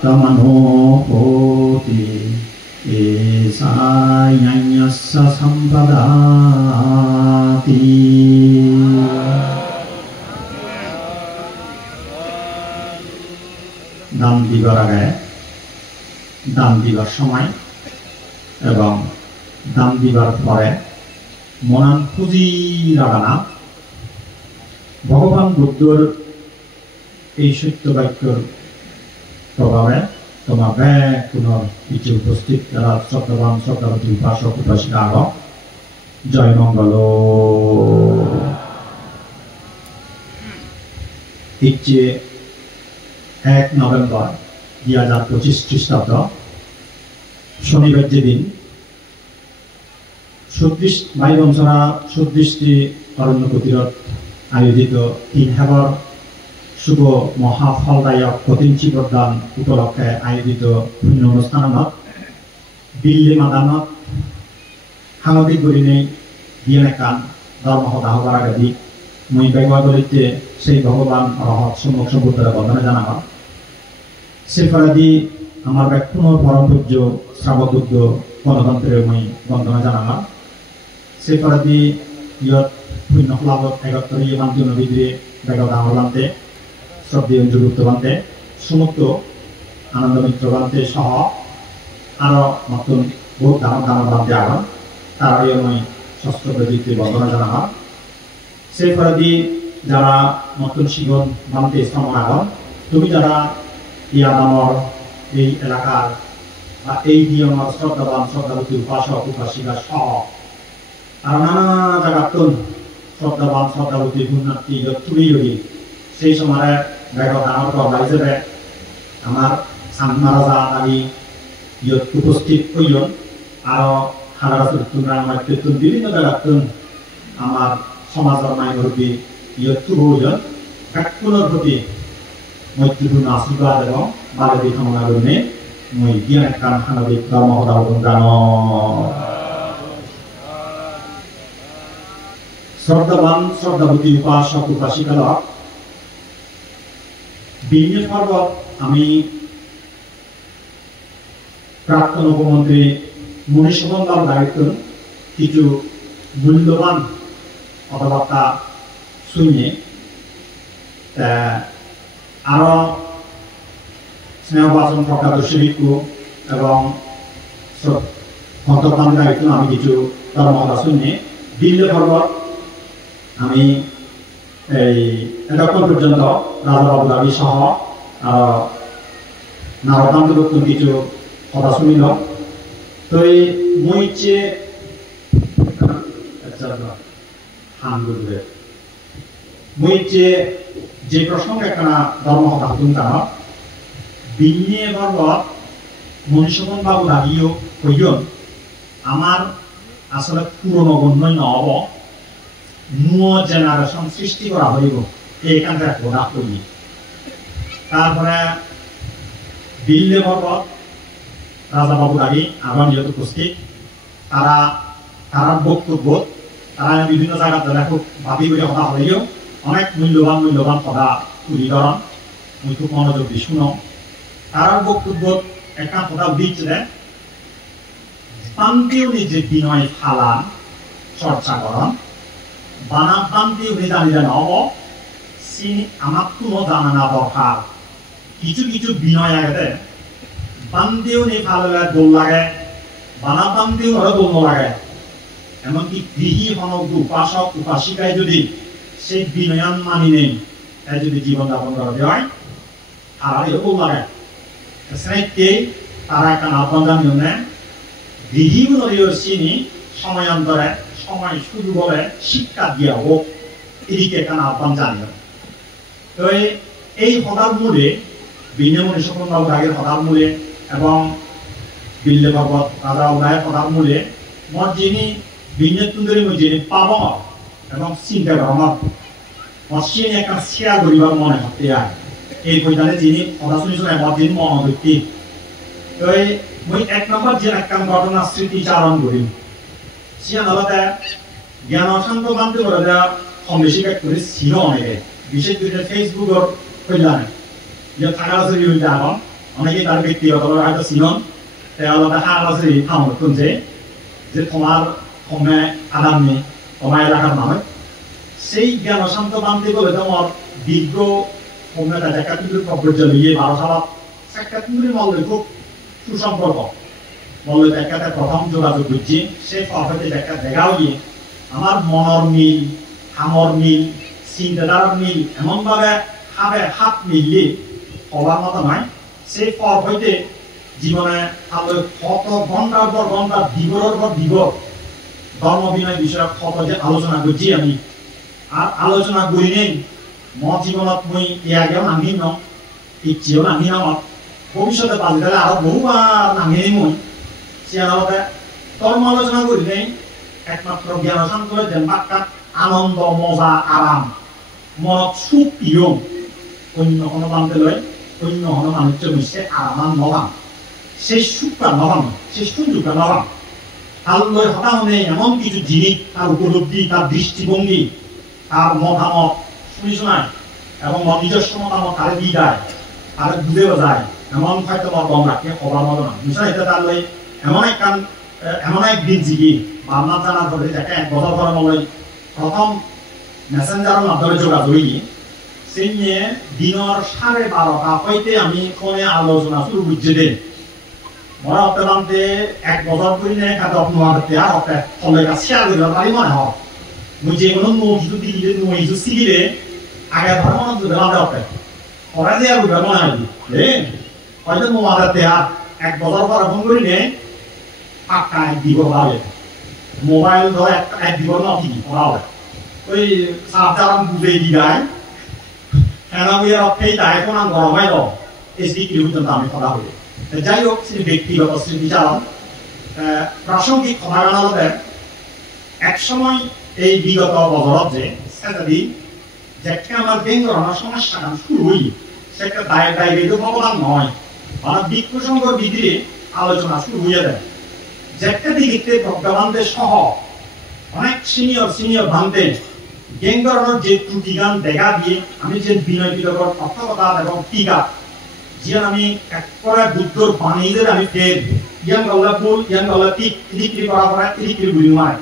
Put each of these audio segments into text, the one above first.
Tamano hoti esayanyassa sampadati দান দিবার আগে দান দিবার সময় এবং দান দিবার পরে মনান খুঁজি লাগানা ভগবান বুদ্ধর এই সত্য বাক্যর প্রভাবে তোমার ব্যাগ পুনর কিছু উপস্থিত যারা শ্রদ্ধাবান শ্রদ্ধাবতী উপাসক উপাসিকা আগ জয় মঙ্গল ইচ্ছে 1 নভেম্বর 2025 খ্রিস্টাব্দ শনিবার যেদিন 36 বাইবঞ্চনা 36টি অরণ্য প্রতিরোধ আয়োজিত 3 হেবর শুভ মহাফলদায়ক প্রতিঞ্চি প্রদান উপলক্ষে আয়োজিত ভিন্ন অনুষ্ঠানত দিল্লী মাদানত সাংবাদিক গরিনে দিয়েনেকান ধর্মসভা হবার আগে মই বেগলিতে সেই ভগবান রহত সম্মুখ সম্বুদ্ধরা বন্দনা জানাবা সেফারাদি আমার ব্যাকুণ পরম পূজ্য শ্রাববুদ্ধ গণতন্ত্রের মই বন্দনা জানাবা সেফারাদি ইয়ত পুণ্য ফলাবত এগত্তর ইয়মান্তি নবীদ্রে বেগত আমলান্তে শ্রদ্ধেয় যুক্ত বান্তে সমুদ্র আনন্দ মিত্র বান্তে সহ আরো নতুন বহু দাম দাম বান্তে আগাম তার মই ষষ্ঠ প্রযুক্তি বন্দনা জানাবা সেফারাদি যারা নতুন শিগন বান্তে স্থাপন আগাম তুমি যারা ইয়াদামর এই এলাকার বা এই নিয়মর শ্রদ্ধাবান শ্রদ্ধাবতী উপাসক উপাসিকা সহ আর নানা জায়গাতুন শ্রদ্ধাবান শ্রদ্ধাবতী পুণ্যার্থী যতুই যোগী সেই সময় বেগত আমার গর্বা হিসেবে আমার সাংমারাজা আদি ইয়ত উপস্থিত হইল আরো হাজার আমার কীর্তন বিভিন্ন জায়গাতুন আমার সমাজের মাইনরূপী ইয়ত হইল ব্যাকুণের প্রতি মৈত্রীপূর্ণ আশীর্বাদ এবং বালবী কামনা করলে মই জ্ঞান কান সাংবাদিক ধর্মসভা গান শ্রদ্ধাবান শ্রদ্ধাবতী উপাসক উপাসিকালক বিনিয়োগ পর্বত আমি প্রাক্তন উপমন্ত্রী মনীষবন বাবু দায়িত্ব কিছু মূল্যবান কথাবার্তা শুনে আরো স্নেহবাচন প্রকাদর্শী ভিক্ষু এবং ভক্তপ্রাণ দায়িত্ব আমি কিছু ধর্মকথা শুনে বিনিয়োগ পর্বত আমি এই এতক্ষণ পর্যন্ত রাজাবাবু দাবি সহ নারদান্ত কিছু কথা শুনিল তো এই মই ইচ্ছে মই ইচ্ছে যে প্রসঙ্গে একটা ধর্মকথা হতুন তার বিনিয়ে পর্বত মনীষবন বাবু দাবিও কইন আমার আসলে পুরনো গণ্যই নহব নুয় জেনারেশন সৃষ্টি করা হইব এইখান থেকে ঘোড়া করি তারপরে দিল্লী পর্বত রাজাবাবু দাবি আবার যেহেতু উপস্থিত তারা বক্তব্য তারা বিভিন্ন জায়গাতে খুব ভাবি করে কথা হইলেও অনেক মূল্যবান কথা তুলি ধরন মই খুব মনোযোগ দিয়ে শুনো তার বক্তব্য একটা কথা দিচ্ছে শান্তিও নিজে বিনয় ফালান চর্চা করন বানা বান্তি উনি জানিলে নহব চিনি আমাক কোনো জানা না দরকার কিছু কিছু বিনয় আগে বান্তিও নি ফালে দোল লাগে বানা বান্তিও হলে দোল লাগে এমনকি গৃহী হনক উপাসক উপাসিকায় যদি সেই বিনয়ান মানি নেই তাই যদি জীবন যাপন করা হয় তারাও দোল লাগে সেটাই তারা একটা আহ্বান জানিও না গৃহী নদীয় চিনি সময়ান্তরে সময় শুরু বলে শিক্ষা দিয়া হোক এদিকে একটা আহ্বান জানিও তো এই হঠাৎ মূলে বিনিময় সকল আগের হঠাৎ মূলে এবং বিল্লে পর্বত রাজা উদয়ের হঠাৎ মূলে মত যিনি বিনিয়োগ তুন্দরী মই যিনি পাব এবং চিন্তা করা মত চিনি একটা শেয়ার করিবার মনে হতে আয় এই বইটানে যিনি হঠাৎ শুনিছ মত যিনি মনোবৃত্তি তো মই 1 নম্বর যে একটা ঘটনা স্মৃতিচারণ করি সিয়ানলতে জ্ঞান অশান্ত বান্ধব কম বেশি করে ছিল অনেকে বিশেষ করে ফেসবুকের কল্যাণে যে থাকার আছে বিভিন্ন এখন অনেকেই তার ব্যক্তিগতভাবে হয়তো চিনন তেওঁলোকে সাৰাজৰি সামৰ্থ্য যে তোমার সময় আদামে তোমার এলাকার মানুষ সেই জ্ঞান অশান্ত বান্ধে বলে তোমার দীর্ঘ সময় দেখা কিন্তু প্রবর্য লিয়ে 12 সালত সাক্ষাৎগুলির মল্লে খুব সুসম্পর্ক মল্লে দেখাতে প্রথম যোগাযোগ বুঝছি সেই পথে দেখাও গিয়ে আমার মনর মিল হামর মিল চিন্তাধারার মিল এমনভাবে হাত মিলিয়ে হবার মতো নয় সেই পথ হইতে জীবনে কত ঘন্টার পর ঘন্টা দিবরের পর দিবর ধর্ম বিনয় বিষয়ক কত যে আলোচনা করছি আমি আর আলোচনা করি নেই মত জীবনত মই এ আগেও নামি ন ইচ্ছেও নামি ন ভবিষ্যতে পালি তাহলে আরো বহুবার নামি মই সে আলাদা ধর্ম আলোচনা করি নেই একমাত্র জ্ঞান শান্ত যেন বাক্যা আনন্দ মজা আরাম মনত সুখ প্রিয় অন্য কোনো বানতে লয় অন্য কোনো মানুষের মিশে আরাম নবাম সেই সুখটা নবাম সেই সুযোগটা নবাম আল্লয় হঠাৎ নেই এমন কিছু জিনিস তার উপলব্ধি তার দৃষ্টিভঙ্গি তার মতামত শুনি শোনায় এবং নিজস্ব মতামত তারে দিয়ে যায় তারে বুঝেও যায় এমন হয়তো মত রাখে হবার মতো না বুঝছেন এটা তার লই এমন একদিন জিগি ভাবনা জানার পরে যাকে 1 বছর পরে মলই প্রথম মেসেঞ্জারের মাধ্যমে যোগাযোগ সেই নিয়ে দিনের 12:30 হইতে আমি ফোনে আলোচনা শুরু বুঝছে দেই মনে হতে বানতে 1 বছর করি নেই খাতে অপমানতে আর হতে ফলে কাছে আগে পারি মনে হয় মুই যে কোনো কিছু দিলে কিছু শিখিলে আগে ধর্ম বাঁধে হতে ওরা যে আর উঠবে মনে হয় হয়তো মোবাইলতে আর 1 বছর পর ফোন করি নেই পাক্কা দিব ভাবে মোবাইল ধর এক দিব না কি ভাবে ওই সাবধান বুঝে দিগায় কেন ওই অপেই তাই কোন গরমাই দাও এসি কি হইতো আমি কথা হই যাই হোক সেই ব্যক্তিগত স্মৃতিচারণ প্রাসঙ্গিক কথা জানালে এক সময় এই বিগত বছরত যে সেটাদি যেটা আমার বেঙ্গরানোর সমস্যাটা শুরু হই সেটা দায়িত্ব ভগবান নয় মানে বিক্ষুসংকর বিধিরে আলোচনা শুরু হয়ে যায় যেটা দিকে প্রজ্ঞাবানদের সহ অনেক সিনিয়র ভান্তে বেঙ্গরানোর যে ত্রুটিগান দেখা দিয়ে আমি যে বিনয় বিলকর তত্ত্বকতা এবং টিকা যে আমি এক করে বুদ্ধর বাণীদের আমি ফের ইয়াং গল্লা ফুল ইয়াং গল্লা টিক ইলিক্রি করা ইলিক্রি বুঝিমায়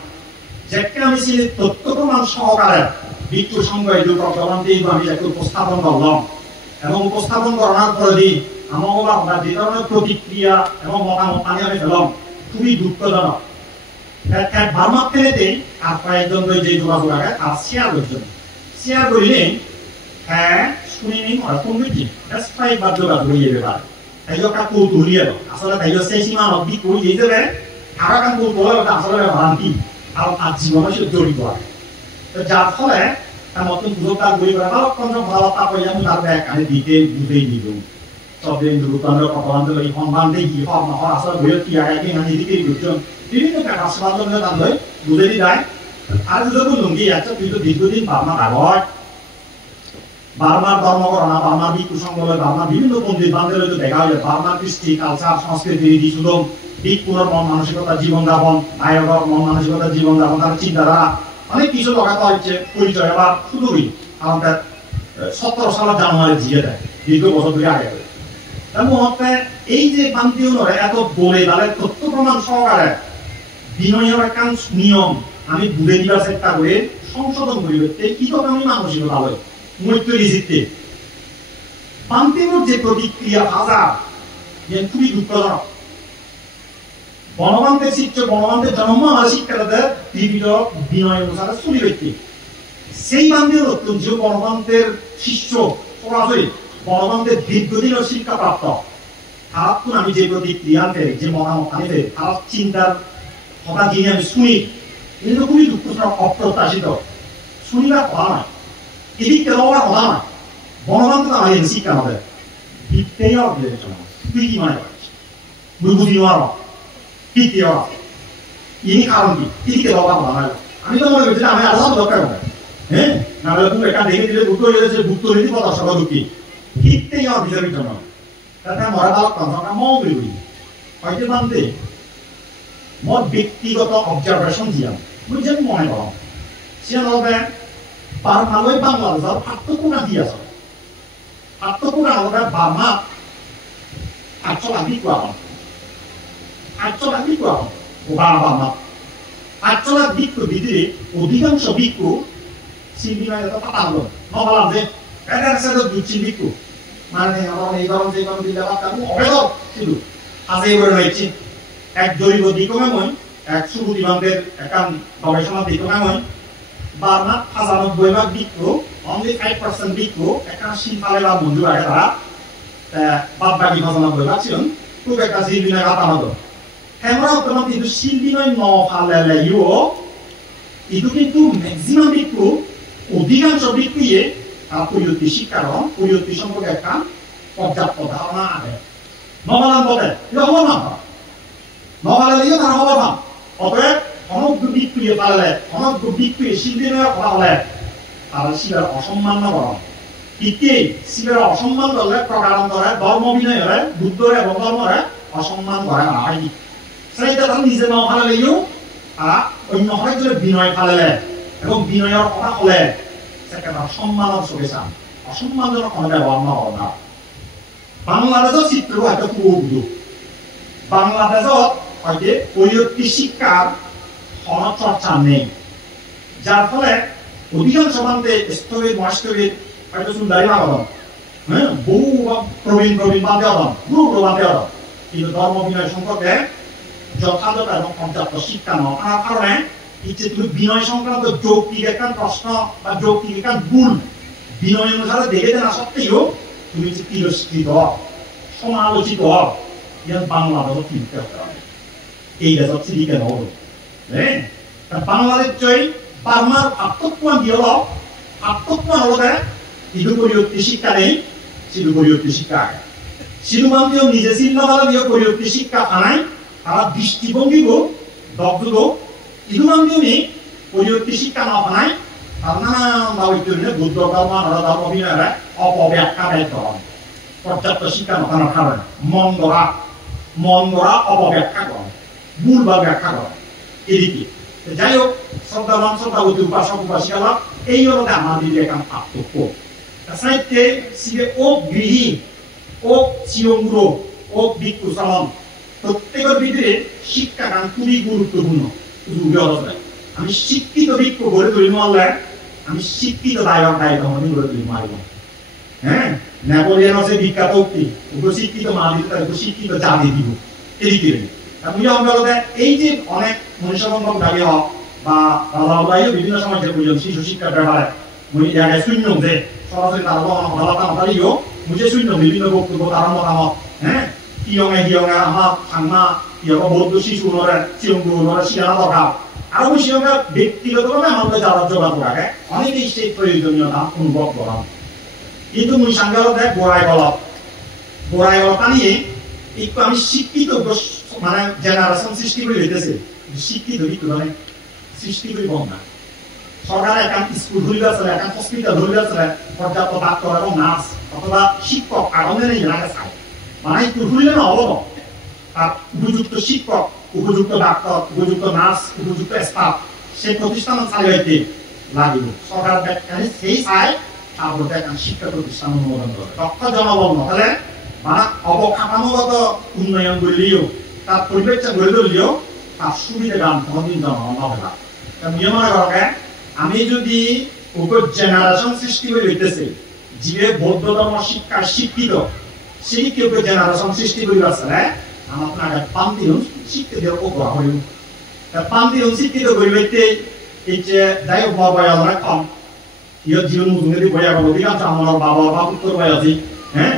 যেটা আমি সেই তথ্য প্রমাণ সহকারে বিক্ষু সংঘ এই প্রজ্ঞাবানকে আমি যাকে উপস্থাপন করলাম এবং উপস্থাপন করার পরে আমার যে ধরনের প্রতিক্রিয়া এবং মতামত আমি পেলাম খুবই দুঃখজনক এক বার্মার ফেলেতে আর কয়েকজন যে যোগাযোগ আগে আর শেয়ার করিলে হ্যাঁ শুনে নিন কোন বুঝছি বা যোগাযোগ হয়ে যাবে তাই একটা কৌতূহলী আসলে তাই সেই সীমা অব্দি করে দিয়ে যাবে আর একটা কৌতূহল আসলে ভ্রান্তি আর তার জীবনে সে জড়িত হয় যার ফলে তার মতন সুযোগটা বই করে কথাবার্তা করে আমি তার ব্যাগ আনে দিতে বুঝেই দিব তবে দুর্গন্দ্র কপালান্তর এই সম্মান দিয়ে কি হব নহর আসলে বইয়ের কি আগে আমি এদিকে বুঝছেন বিভিন্ন কাজবাজ তাদের বুঝে দিয়ে যায় আর যদি লুঙ্গি যাচ্ছে কিন্তু দীর্ঘদিন বার্মার আগত বার্মার ধর্মকরণা বার্মার বিকুসংগলে বার্মার বিভিন্ন পন্ডিত বান্ধবের হয়তো দেখা হয়ে বার্মার কৃষ্টি কালচার সংস্কৃতি রীতি সুলভ দিকপুরের মন মানসিকতা জীবনযাপন নায়কর মন মানসিকতা জীবনযাপন তার চিন্তাধারা অনেক কিছু লাগাতে হচ্ছে পরিচয় আবার শুধুই আমাদের 17 সালের জানুয়ারি জিয়ে দেয় দীর্ঘ বছর ধরে আগে মতে এই যে পান্তিউনরে এত বলে তাহলে তথ্য প্রমাণ সহকারে বিনয়ের একটা নিয়ম আমি বুঝে দিবার চেষ্টা করে সংশোধন করিবে কি তখন আমি মানসিকতা হয় মৈত্র জিততে পান্তিউর যে প্রতিক্রিয়া হাজার যে খুবই দুঃখজনক বনবান্তের শিষ্য বনবান্তের জন্ম আমার শিক্ষাটাতে বিভিন্ন বিনয় অনুসারে চলি ব্যক্তি সেই বান্তিউর যে বনবান্তের শিষ্য সরাসরি বনবান্তের দীর্ঘদিনের শিক্ষা প্রাপ্ত তার আমি যে প্রতিক্রিয়া যে মতামত আনি তার চিন্তার কথা যিনি আমি শুনি কিন্তু খুবই দুঃখজনক অপ্রত্যাশিত শুনিবার কথা নয় এদিক দেওয়ার কথা নয় বনবান্ত আমার শিক্ষা হবে ভিত্তেই তুই কি মনে করিস মুই বুঝি নোয়ার ভিত্তি ইনি কারণ কি এদিকে দেওয়ার কথা নয় আমি তো মনে করছি আমি আলাদা দরকার হবে হ্যাঁ না হলে তুমি এটা দেখে দিলে ভুক্ত হয়ে যাচ্ছে ভুক্ত হয়ে কথা সভা দুঃখী ভিত্তেই আমার বিচারিক জন্য তাতে মরা বালক আমরা মৌরি করি হয়তো বানতে মোর ব্যক্তিগত অবজারভেশন দিয়াম বুঝছেন মনে করো সে হবে বার্মালৈ বাংলাদেশের পার্থক্যটা দিয়ে আছে পার্থক্যটা হবে বার্মা 8천 비구하고 8천 비구하고 오바마마 8천 비구 비들이 어디간서 비구 신비나에서 따따로 너발한데 에다르세도 두치 비구 মানে আমার এই গরম যে গরম দিলে বাচ্চা অবেদক শুধু আজে করে রয়েছে এক জৈব দিকমেমন এক সুবুদ্ধিমানদের একান গবেষণা দিকমেমন বারনা 95 বিক্র only 5% বিক্র একান শিল্পালে বা বন্ধু আগে তারা বাদ বাকি 95 ছিলেন খুব একটা শিল্পিনয় আতামাদ আমরা তোমার কিন্তু শিল্পিনয় ন ফালে ইও itu কিন্তু ম্যাক্সিমাম বিক্র অধিকাংশ বিক্রিয়ে পরিয়তি শিক্ষারণ পরিয়তি সম্পর্কে একটা পর্যাপ্ত ধারণা আছে নবালান বলে এটা হবো না নবালালিও তার হবো না অতএব অনগ্য বিক্রিয়ে পারলে অনগ্য বিক্রিয়ে শিল্পীরা করা হলে তারা শিবের অসম্মান না করা ইতি শিবের অসম্মান করলে প্রকারান্তরে ধর্ম বিনয় হলে বুদ্ধরে এবং ধর্মরে অসম্মান করে না হয়নি সেইটা তারা নিজে ন ফালালেও তারা অন্য হয় যদি বিনয় ফালালে এবং বিনয়ের কথা হলে সেটা সম্মানের চোখে চান অসম্মানজনক কোনো ব্যবহার না হবে না বাংলাদেশের চিত্র হয়তো খুব উদ্যোগ বাংলাদেশত হয়তো পরিবর্তী শিক্ষার কোনো চর্চা নেই যার ফলে অধিকাংশ প্রান্তে স্থবির মহাস্থবির হয়তো সুন্দরী বাংলা হ্যাঁ বহু প্রবীণ বান্ধে হতাম গুরু বান্ধে হতাম কিন্তু ধর্ম বিনয় সম্পর্কে যথাযথ এবং পর্যাপ্ত শিক্ষা নথার কারণে ইচ্ছে তুমি বিনয় সংক্রান্ত যৌক্তিক একটা প্রশ্ন বা যৌক্তিক একটা ভুল বিনয় অনুসারে দেখে না সত্ত্বেও তুমি যে তিরস্কৃত সমালোচিত ইয়ার বাংলাদেশও চিনতে হবে এই দেশত চিনি কেন হলো হ্যাঁ বাংলাদেশ জয় বার্মার আত্মপ্রাণ দিয়ে হলো আত্মপ্রাণ হলো ইদু পরিবর্তী শিক্ষা নেই সিধু পরিবর্তী শিক্ষা আগে সিধু মানতেও নিজে চিন্তাধারা দিয়ে পরিবর্তী শিক্ষা আনায় তারা দৃষ্টিভঙ্গিও দগ্ধ ইদুমানকেও নেই পরিবর্তী শিক্ষা না আনায় তার নানান ঐতিহ্য বুদ্ধ ধর্ম ধর্ম বিনয়ের অপব্যাখ্যা ব্যয় করেন পর্যাপ্ত শিক্ষা নথানোর কারণে মন গড়া অপব্যাখ্যা করেন ভুল বা ব্যাখ্যা করেন এদিকে যাই হোক শ্রদ্ধাবান শ্রদ্ধাবতী উপাসক উপাসিকারা এই হলো আমাদের একটা পার্থক্য সাহিত্যে সিবে ও গৃহী ও চিয়ংগুরো ও ভিক্ষু চলন প্রত্যেকের ভিতরে শিক্ষা গান খুবই গুরুত্বপূর্ণ আমি শিক্ষিত ভিক্ষু গড়ে তুলি মারলে আমি শিক্ষিত দায়ক আমি গড়ে তুলি মারিব হ্যাঁ নেপোলিয়ন আছে বিখ্যাত উক্তি ওগুলো শিক্ষিত মা দিতে তাদের শিক্ষিত জাতি দিব এদিকে এই যে অনেক মনুষ্যবন্ধক দাবি হোক বা রাজাবাইও বিভিন্ন সময় যে প্রয়োজন শিশু শিক্ষার ব্যাপারে মুই জায়গায় শূন্য যে সরাসরি তার কথাবার্তা নতারিও মুঝে শূন্য বিভিন্ন বক্তব্য তার মতামত হ্যাঁ হিয়ঙে আমার সাংমা ইয়ক বৌদ্ধ শিশু নরে চিয়ংগু নরে শিয়ানা দরকার আরো শিয়ঙে ব্যক্তিগতভাবে আমাদের যারা যোগাযোগ আগে অনেকেই সেই প্রয়োজনীয়তা অনুভব করা কিন্তু মুই সাংগাল দেখ গোড়ায় গলত নিয়ে একটু আমি শিক্ষিত মানে জেনারেশন সৃষ্টি করে হইতেছে শিক্ষিত কিন্তু মানে সৃষ্টি করে কম না সরকার এখন স্কুল খুলিবে আছে এখন হসপিটাল খুলিবে আছে পর্যাপ্ত ডাক্তার এবং নার্স অথবা শিক্ষক আগামী নেই এলাকা চাই মানে একটু খুলিলে না হবো তার উপযুক্ত শিক্ষক উপযুক্ত ডাক্তার উপযুক্ত নার্স উপযুক্ত স্টাফ সেই প্রতিষ্ঠান চালাইতে লাগিব সরকার সেই চাই তারপরে এখন শিক্ষা প্রতিষ্ঠান অনুমোদন করে দক্ষ জনবল নহলে মানে অবকাঠামোগত উন্নয়ন করলেও তার পরিবেশটা গড়ে তুললেও তার সুবিধা গান কোনদিন জনগণ হবে না মনে করকে আমি যদি জেনারেশন সৃষ্টি করে হইতেছে যে বৌদ্ধ ধর্ম শিক্ষা শিক্ষিত সেই কেউ জেনারেশন সৃষ্টি করে আসলে আমার আগে পান্তিহন শিক্ষিত ওপরা হইব পান্তিহন শিক্ষিত করিবাইতে এই যে যাই হোক বয়স কম ইয়ত জীবন মুজুঙ্গি বয়া অধিকাংশ আমার বাবা বা উত্তর বয়সী হ্যাঁ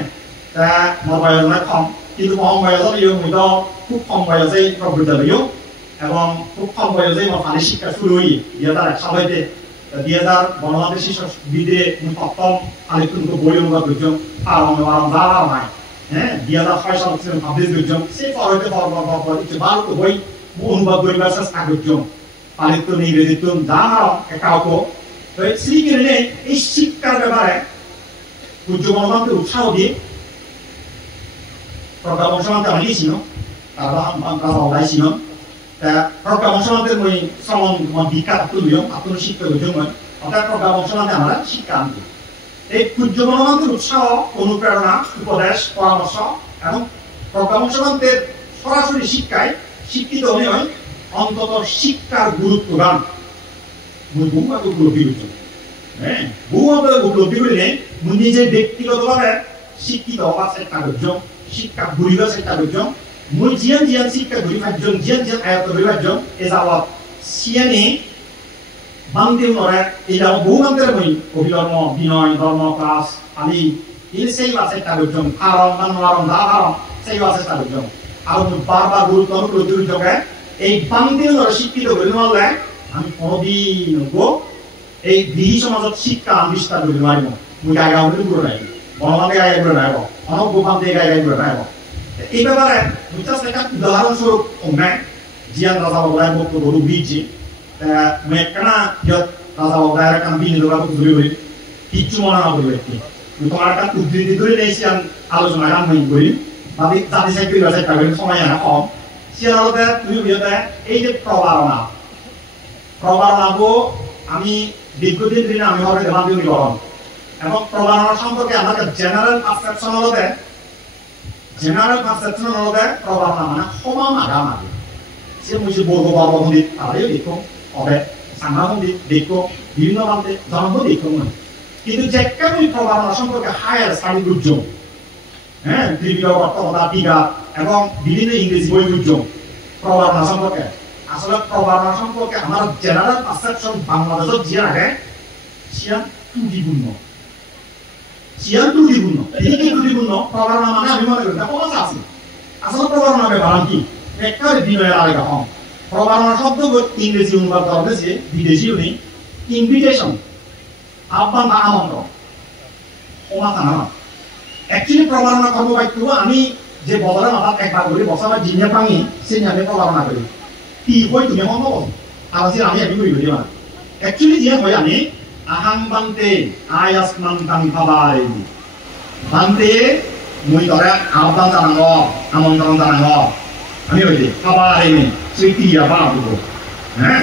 তা বয়স কম কিন্তু কম বয়সত ইয়ে হয়তো খুব কম বয়সে প্রবৃত্ত হইও এবং খুব কম বয়সে ফানি শিক্ষা শুরু হই 2001 বাংলাদেশ শিশু বিদে প্রথম আলিপুরকে বই অনুবাদ করছিলাম আর যারা নাই হ্যাঁ 2006 সাল থেকে পাবলিশ করছিলাম সেই পরবর্তী একটু ভালো বই অনুবাদ করিবার চেষ্টা করছিলাম আলিপুর নিবেদিত যারা একাউকে তো সেই কারণে এই শিক্ষার ব্যাপারে পূজ্য গণতন্ত্রের উৎসাহ দিয়ে প্রজ্ঞা বংশমান্তে আমি ছিল তারপর রাজা ওলাইছিল প্রজ্ঞা বংশমান্তের মই শ্রমণ বিখ্যাত তুলিও আপনার শিক্ষক জন্য অর্থাৎ প্রজ্ঞা বংশমান্তে আমরা শিক্ষা আনতে এই পূজ্য গণতন্ত্রের উৎসাহ অনুপ্রেরণা উপদেশ পরামর্শ এবং প্রজ্ঞাবংশগণদের সরাসরি শিক্ষায় শিক্ষিত হলে অন্তত শিক্ষার গুরুত্ব গান মুই বহুভাবে উপলব্ধি করছি। হ্যাঁ, বহুভাবে উপলব্ধি করলে মুই নিজে ব্যক্তিগতভাবে শিক্ষিত হওয়ার চেষ্টা করছি, শিক্ষা ঘুরিবার চেষ্টা করছি। মুই জিয়ান জিয়ান শিক্ষা ঘুরি পাঁচজন, জিয়ান জিয়ান আয়ত্ত ঘুরি পাঁচজন এ যাওয়াত সিয়ানি বান্দিও নরে এই যাওয়াত বহু বান্দের মই অভিধর্ম বিনয় ধর্ম ক্লাস আমি এই সেইবা চেষ্টা করছি। আরম মানবারম দা আরম সেইবা চেষ্টা করছি। আর বারবার গুরুত্ব উপলব্ধি করছি এই বান্দিও নরে শিক্ষিত করি নহলে আমি কোনোদিন এই গৃহী সমাজত শিক্ষা বিস্তার করি নোৱাৰিম। মুই গাই গাঁও বুলি ঘুরে নাইব, বনবাদে গাই গাই ঘুরে নাইব, অনেক গোপাল দিয়ে গাই গাই ঘুরে নাইব। এই ব্যাপারে মুই জাস্ট একটা উদাহরণস্বরূপ কমে জিয়ান রাজা বাবুরাই বক্তব্য দিয়েছি। মুই একখানা ইয়ত রাজা বাবুরাই একটা বিনি দোকান ধরে করি কিচ্ছু মনে না করবে একটি তোমার একটা উদ্ধৃতি ধরে নিয়েছি আমি আলোচনা গান মই করি ভাবি জাতি চাকরি বা চেষ্টা করি সময় না কম সিয়ানতে তুমি বিয়তে এই যে প্রবারণাবো আমি দীর্ঘদিন দিনে আমি হবে দেবান্তিও নিবরণ এবং প্রবারণা সম্পর্কে আমাদের জেনারেল পারসেপশন হলতে প্রবারণা মানে সমান আগা মাগে সে মুছে বর্গ বর্গ মন্দির তারাই দেখো হবে সাংঘা মন্দির দেখো বিভিন্ন বান্তে জন্ম দেখো মনে কিন্তু যেটা ওই প্রবারণা সম্পর্কে হায়ার স্টাডি বুঝছো হ্যাঁ ত্রিবিধ অর্থকথা টিকা এবং বিভিন্ন ইংরেজি বই বুঝছো প্রবারণা সম্পর্কে আসলে প্রবারণা সম্পর্কে আমার জেনারেল পারসেপশন বাংলাদেশত যে আগে সিয়ান ত্রুটিপূর্ণ ত্রুটিপূর্ণ প্রবারণা মানে আমি মনে করি কথা আছে আসলে প্রবারণা ব্যাপার কি একেবারে বিনয়ের আগে হম প্রবারণা শব্দ ইংরেজি অনুবাদ করা হয়েছে বিদেশি উনি ইনভিটেশন আহ্বান বা আমন্ত্রণ সমাধান অ্যাকচুয়ালি প্রবারণা কর্মবাক্য আমি যে বদলের মাথাত একবার করি বসাবা জিনিয়া পাঙি সে আমি প্রবারণা করি কি হয় তুমি সম্ভব আর আমি আমি করি মানে অ্যাকচুয়ালি যে হয় আমি আহাং বান্তে আয়াসমান তাং ভাবাই বান্তে মুই ধরে আহ্বান জানাঙ্গ আমন্ত্রণ জানাঙ্গ আমি হইতে ভাবাই স্বীকৃতিয়া বাবু হ্যাঁ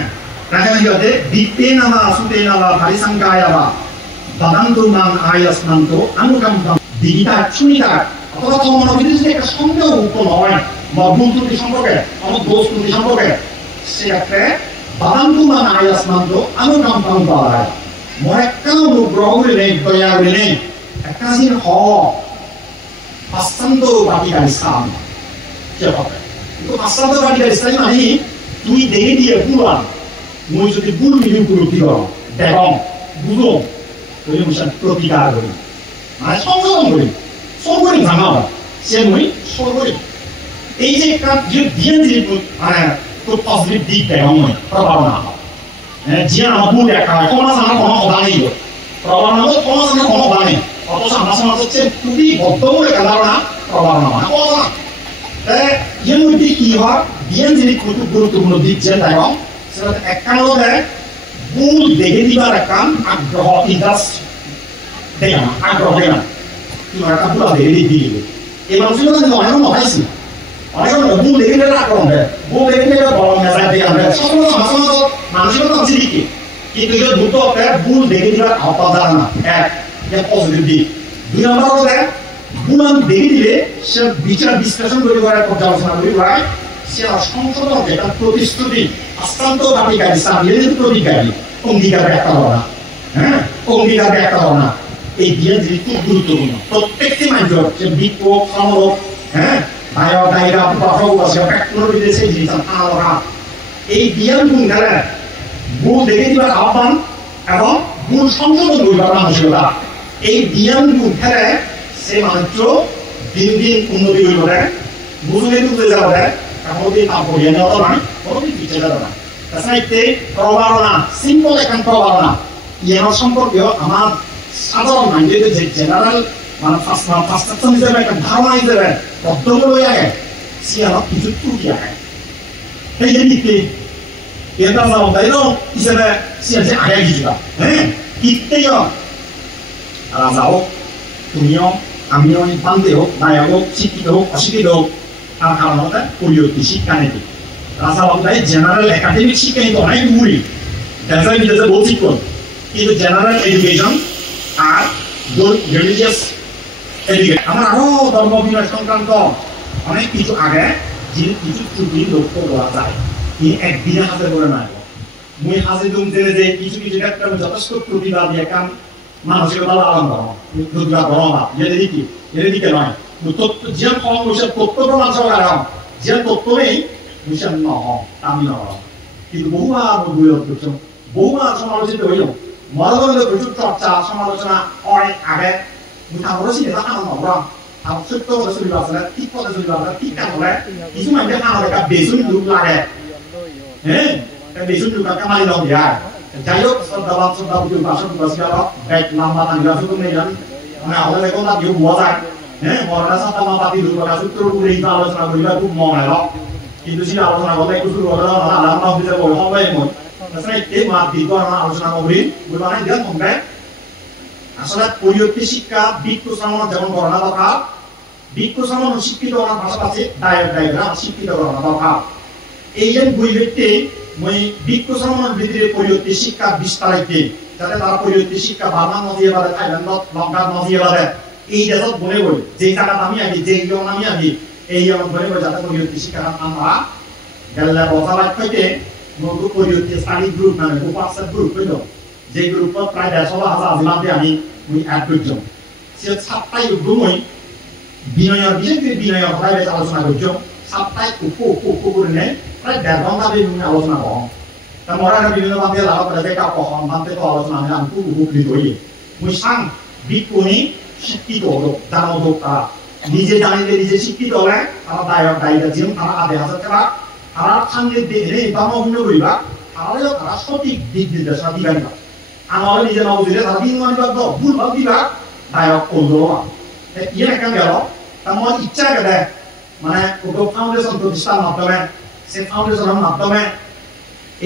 তাহলে কি হতে দিতে নামা সুতে নামা ভারিসংকায়া বা বাদান্ত মান আয়াসমান্ত অনুকম্পা দিগিতা সুনিতা অথবা তোমার মধ্যে একটা সন্দেহ উৎপন্ন হয় বা ভুল ত্রুটি সম্পর্কে আমার দোষ ত্রুটি সম্পর্কে সেক্ষেত্রে বাদান্ত মান আয়াসমান্ত অনুকম্পা পাওয়া যায় মনে একটা অনুগ্রহ করে নেই দয়া করে নেই একটা দিন পাশ্চান্ত বাটিকার ইসলাম কে হবে কিন্তু পাশ্চান্ত বাটিকার ইসলাম মানে তুই দেখে দিয়ে পুরান মই যদি ভুল মিলি উপলব্ধি করো দেখো বুঝো ওই মুসান প্রতিকার করি মানে সংশোধন করি সর্বরি ভাঙা হয় সে মই সর্বরি এই যে একটা যে দিয়ে যে মানে খুব পজিটিভ দিক দেখো মই প্রভাবনা জিয়া আমার ভুল দেখা হয় সমাজ আমার কোনো কথা নেই প্রভাবনা সমাজ আমার কোনো কথা নেই অথচ আমার সমাজ হচ্ছে খুবই বদ্ধমূলে ধারণা প্রভাবনা মানে কথা এর মধ্যে কি হয় দিয়ে যে খুব গুরুত্বপূর্ণ দিক যে দেখো একান্নতে ভুল দেখে দিবার একটা আগ্রহ ইন্টারেস্ট দেখা না আগ্রহ দেখা না তোমার একটা ভুল দেখে দিয়ে এই মানুষগুলো কিন্তু অনেক নহাইছি অনেক ভুল দেখে দিলে আগ্রহ দেয় ভুল দেখে দিলে গরম মেজাজ দিয়ে আমরা সকল মানসিকতা আছে দিকে কিন্তু এটা দুটো ভুল দেখে দিবার আহ্বান জানা এক পজিটিভ দিক দুই নম্বর হলে ভুল আমি দেখে দিলে সে বিচার বিশ্লেষণ করে পর্যালোচনা করে সে সংশোধন যেটা প্রতিশ্রুতি আস্তান্ত বাটিকা ইসলাম প্রতিকারী অঙ্গীকার ব্যাখ্যা হওয়া হ্যাঁ অঙ্গীকার ব্যাখ্যা হওয়া এই দিয়ে যে খুব গুরুত্বপূর্ণ প্রত্যেকটি মানুষের যে বিক্ষোভ সমরোধ হ্যাঁ ভাইয়া দায়ীরা পাঠক আছে কোনো বিদেশে জিনিস আলাদা এই বিয়ান গুণ গেলে ভুল দেখে দিবার আহ্বান এবং ভুল সংশোধন করিবার মানসিকতা এই বিয়ান গুণ খেলে সে মানুষ দিন দিন উন্নতি হইব দেয় বুঝলে তুলতে যাওয়া দেয় কোনোদিন আপরিয়ে নেওয়া নয় কোনোদিন পিছিয়ে যাওয়া নয় তাছাড়া প্রবারণা সিম্পল এখন প্রবারণা ইয়ার সম্পর্কেও আমার সাধারণ মাইন্ডে যে জেনারেল মানে পাশ্চাত্য হিসেবে একটা ধারণা হিসেবে পদ্ধতি আগে সিয়ার কিছু ত্রুটি আগে এই যে দিকে এটা যাও তাই না হিসেবে সিয়ার যে আগে কিছুটা হ্যাঁ কিত্তেও রাজা হোক তুমিও আমিও বান্ধে হোক দায়া হোক শিক্ষিত হোক অশিক্ষিত হোক তার কারণ হতে পরিবর্তী শিক্ষা নীতি রাজা বাবুরাই জেনারেল একাডেমিক শিক্ষা নিতে অনেক মুড়ি দেশের বিদেশে বহু শিক্ষণ কিন্তু জেনারেল এডুকেশন আর রিলিজিয়াস এডুকেশন আমার আরো ধর্ম বিনয় সংক্রান্ত অনেক কিছু আগে যিনি কিছু ত্রুটি লক্ষ্য করা যায় তিনি একদিনে হাতে করে নাই মুই হাজে দুম জেনে যে কিছু কিছু ক্ষেত্রে আমি যথেষ্ট ত্রুটিবাদী একান মানসিকতা লালন করো ত্রুটিবাদ গণনা এর দিকে নয় তত্ত্ব যে ফল বসে তত্ত্ব প্রমাণ সহকারে যে তত্ত্ব নেই মিশন ন আমি ন কিন্তু বহুবার বহুবার সমালোচিত হইল মরদণ্ডের প্রচুর চর্চা সমালোচনা অনেক আগে মুঠামরও চিন্তা আনন্দ নগর আর সত্য কথা চলিব আছে ঠিক কথা চলিব আছে ঠিক কাম হলে কিছু মানুষের আমার একটা বেসুন রূপ লাগে হ্যাঁ বেসুন রূপ কামালি লং দিয়া যাই হোক শ্রদ্ধাবান শ্রদ্ধাবতী উপাসক উপাসিকা ব্যাগ লম্বা টাঙ্গা শুধু নেই জানি মানে আমাদের দেখুন না কেউ বোঝা যায় হ্যাঁ মরণা সাতমা পাতি দুর্গা সূত্র উপরে এই আলোচনা করিবা খুব মন এলো কিন্তু সেই আলোচনা করলে একটু শুরু করলে আলাদা অফিসে বড় হবে মন আসলে এই মাত দীর্ঘ আমরা আলোচনা করি বলবানে দিয়া মনে আসলে পরিবর্তী শিক্ষা বৃক্ষ শ্রমণ যেমন করা দরকার বৃক্ষ শ্রমণ শিক্ষিত হওয়ার পাশাপাশি ডায়াগ্রাম শিক্ষিত করা দরকার এই যে বই ব্যক্তি মই বৃক্ষ শ্রমণের ভিতরে পরিবর্তী শিক্ষা বিস্তারিত যাতে তারা পরিবর্তী শিক্ষা বার্মা নজিয়ে বাদে থাইল্যান্ডত লঙ্কার নজিয়ে বাদে এই দেশত বলে বই যে জায়গাটা আমি আগে যে ইয়ন আমি আগে এই ইয়ন বলে বই যাতে পরিবর্তী শিক্ষা আমরা গেলে বসাবাদ থেকে নতুন পরিবর্তী স্টাডি গ্রুপ নামে হোয়াটসঅ্যাপ গ্রুপ হইল যে গ্রুপত প্রায় 150,000 আজিলাতে আমি অ্যাড করছিলাম সে সাতটাই গ্রুপই বিনয়ের বিশেষ করে বিনয়ের প্রায় আলোচনা করছিলাম সাতটাই উপ করে নেয় প্রায় 1.5 ঘন্টা বিভিন্ন আলোচনা কম তা মরা বিভিন্ন বান্ধে লাভ করে দেখা কখন বান্ধে তো আলোচনা আমি খুব উপকৃত হই মুই সাং বিজ্ঞানী শিক্ষিত হলো জানো তো তারা নিজে জানিলে নিজে শিক্ষিত হলে তারা দায়িত্ব যেমন তারা আধে হাজার টাকা তারা সামনে দেখলে ধর্মভিন্ন করিবা তাহলেও তারা সঠিক দিক নির্দেশনা দিবেন না আমার নিজে না বুঝলে তারা দিন মানিবার তো ভুল ভাব দিবা দায়ক করলো ইয়ে একটা গেল তার মন ইচ্ছা গেলে মানে ফাউন্ডেশন প্রতিষ্ঠার মাধ্যমে সে ফাউন্ডেশনের মাধ্যমে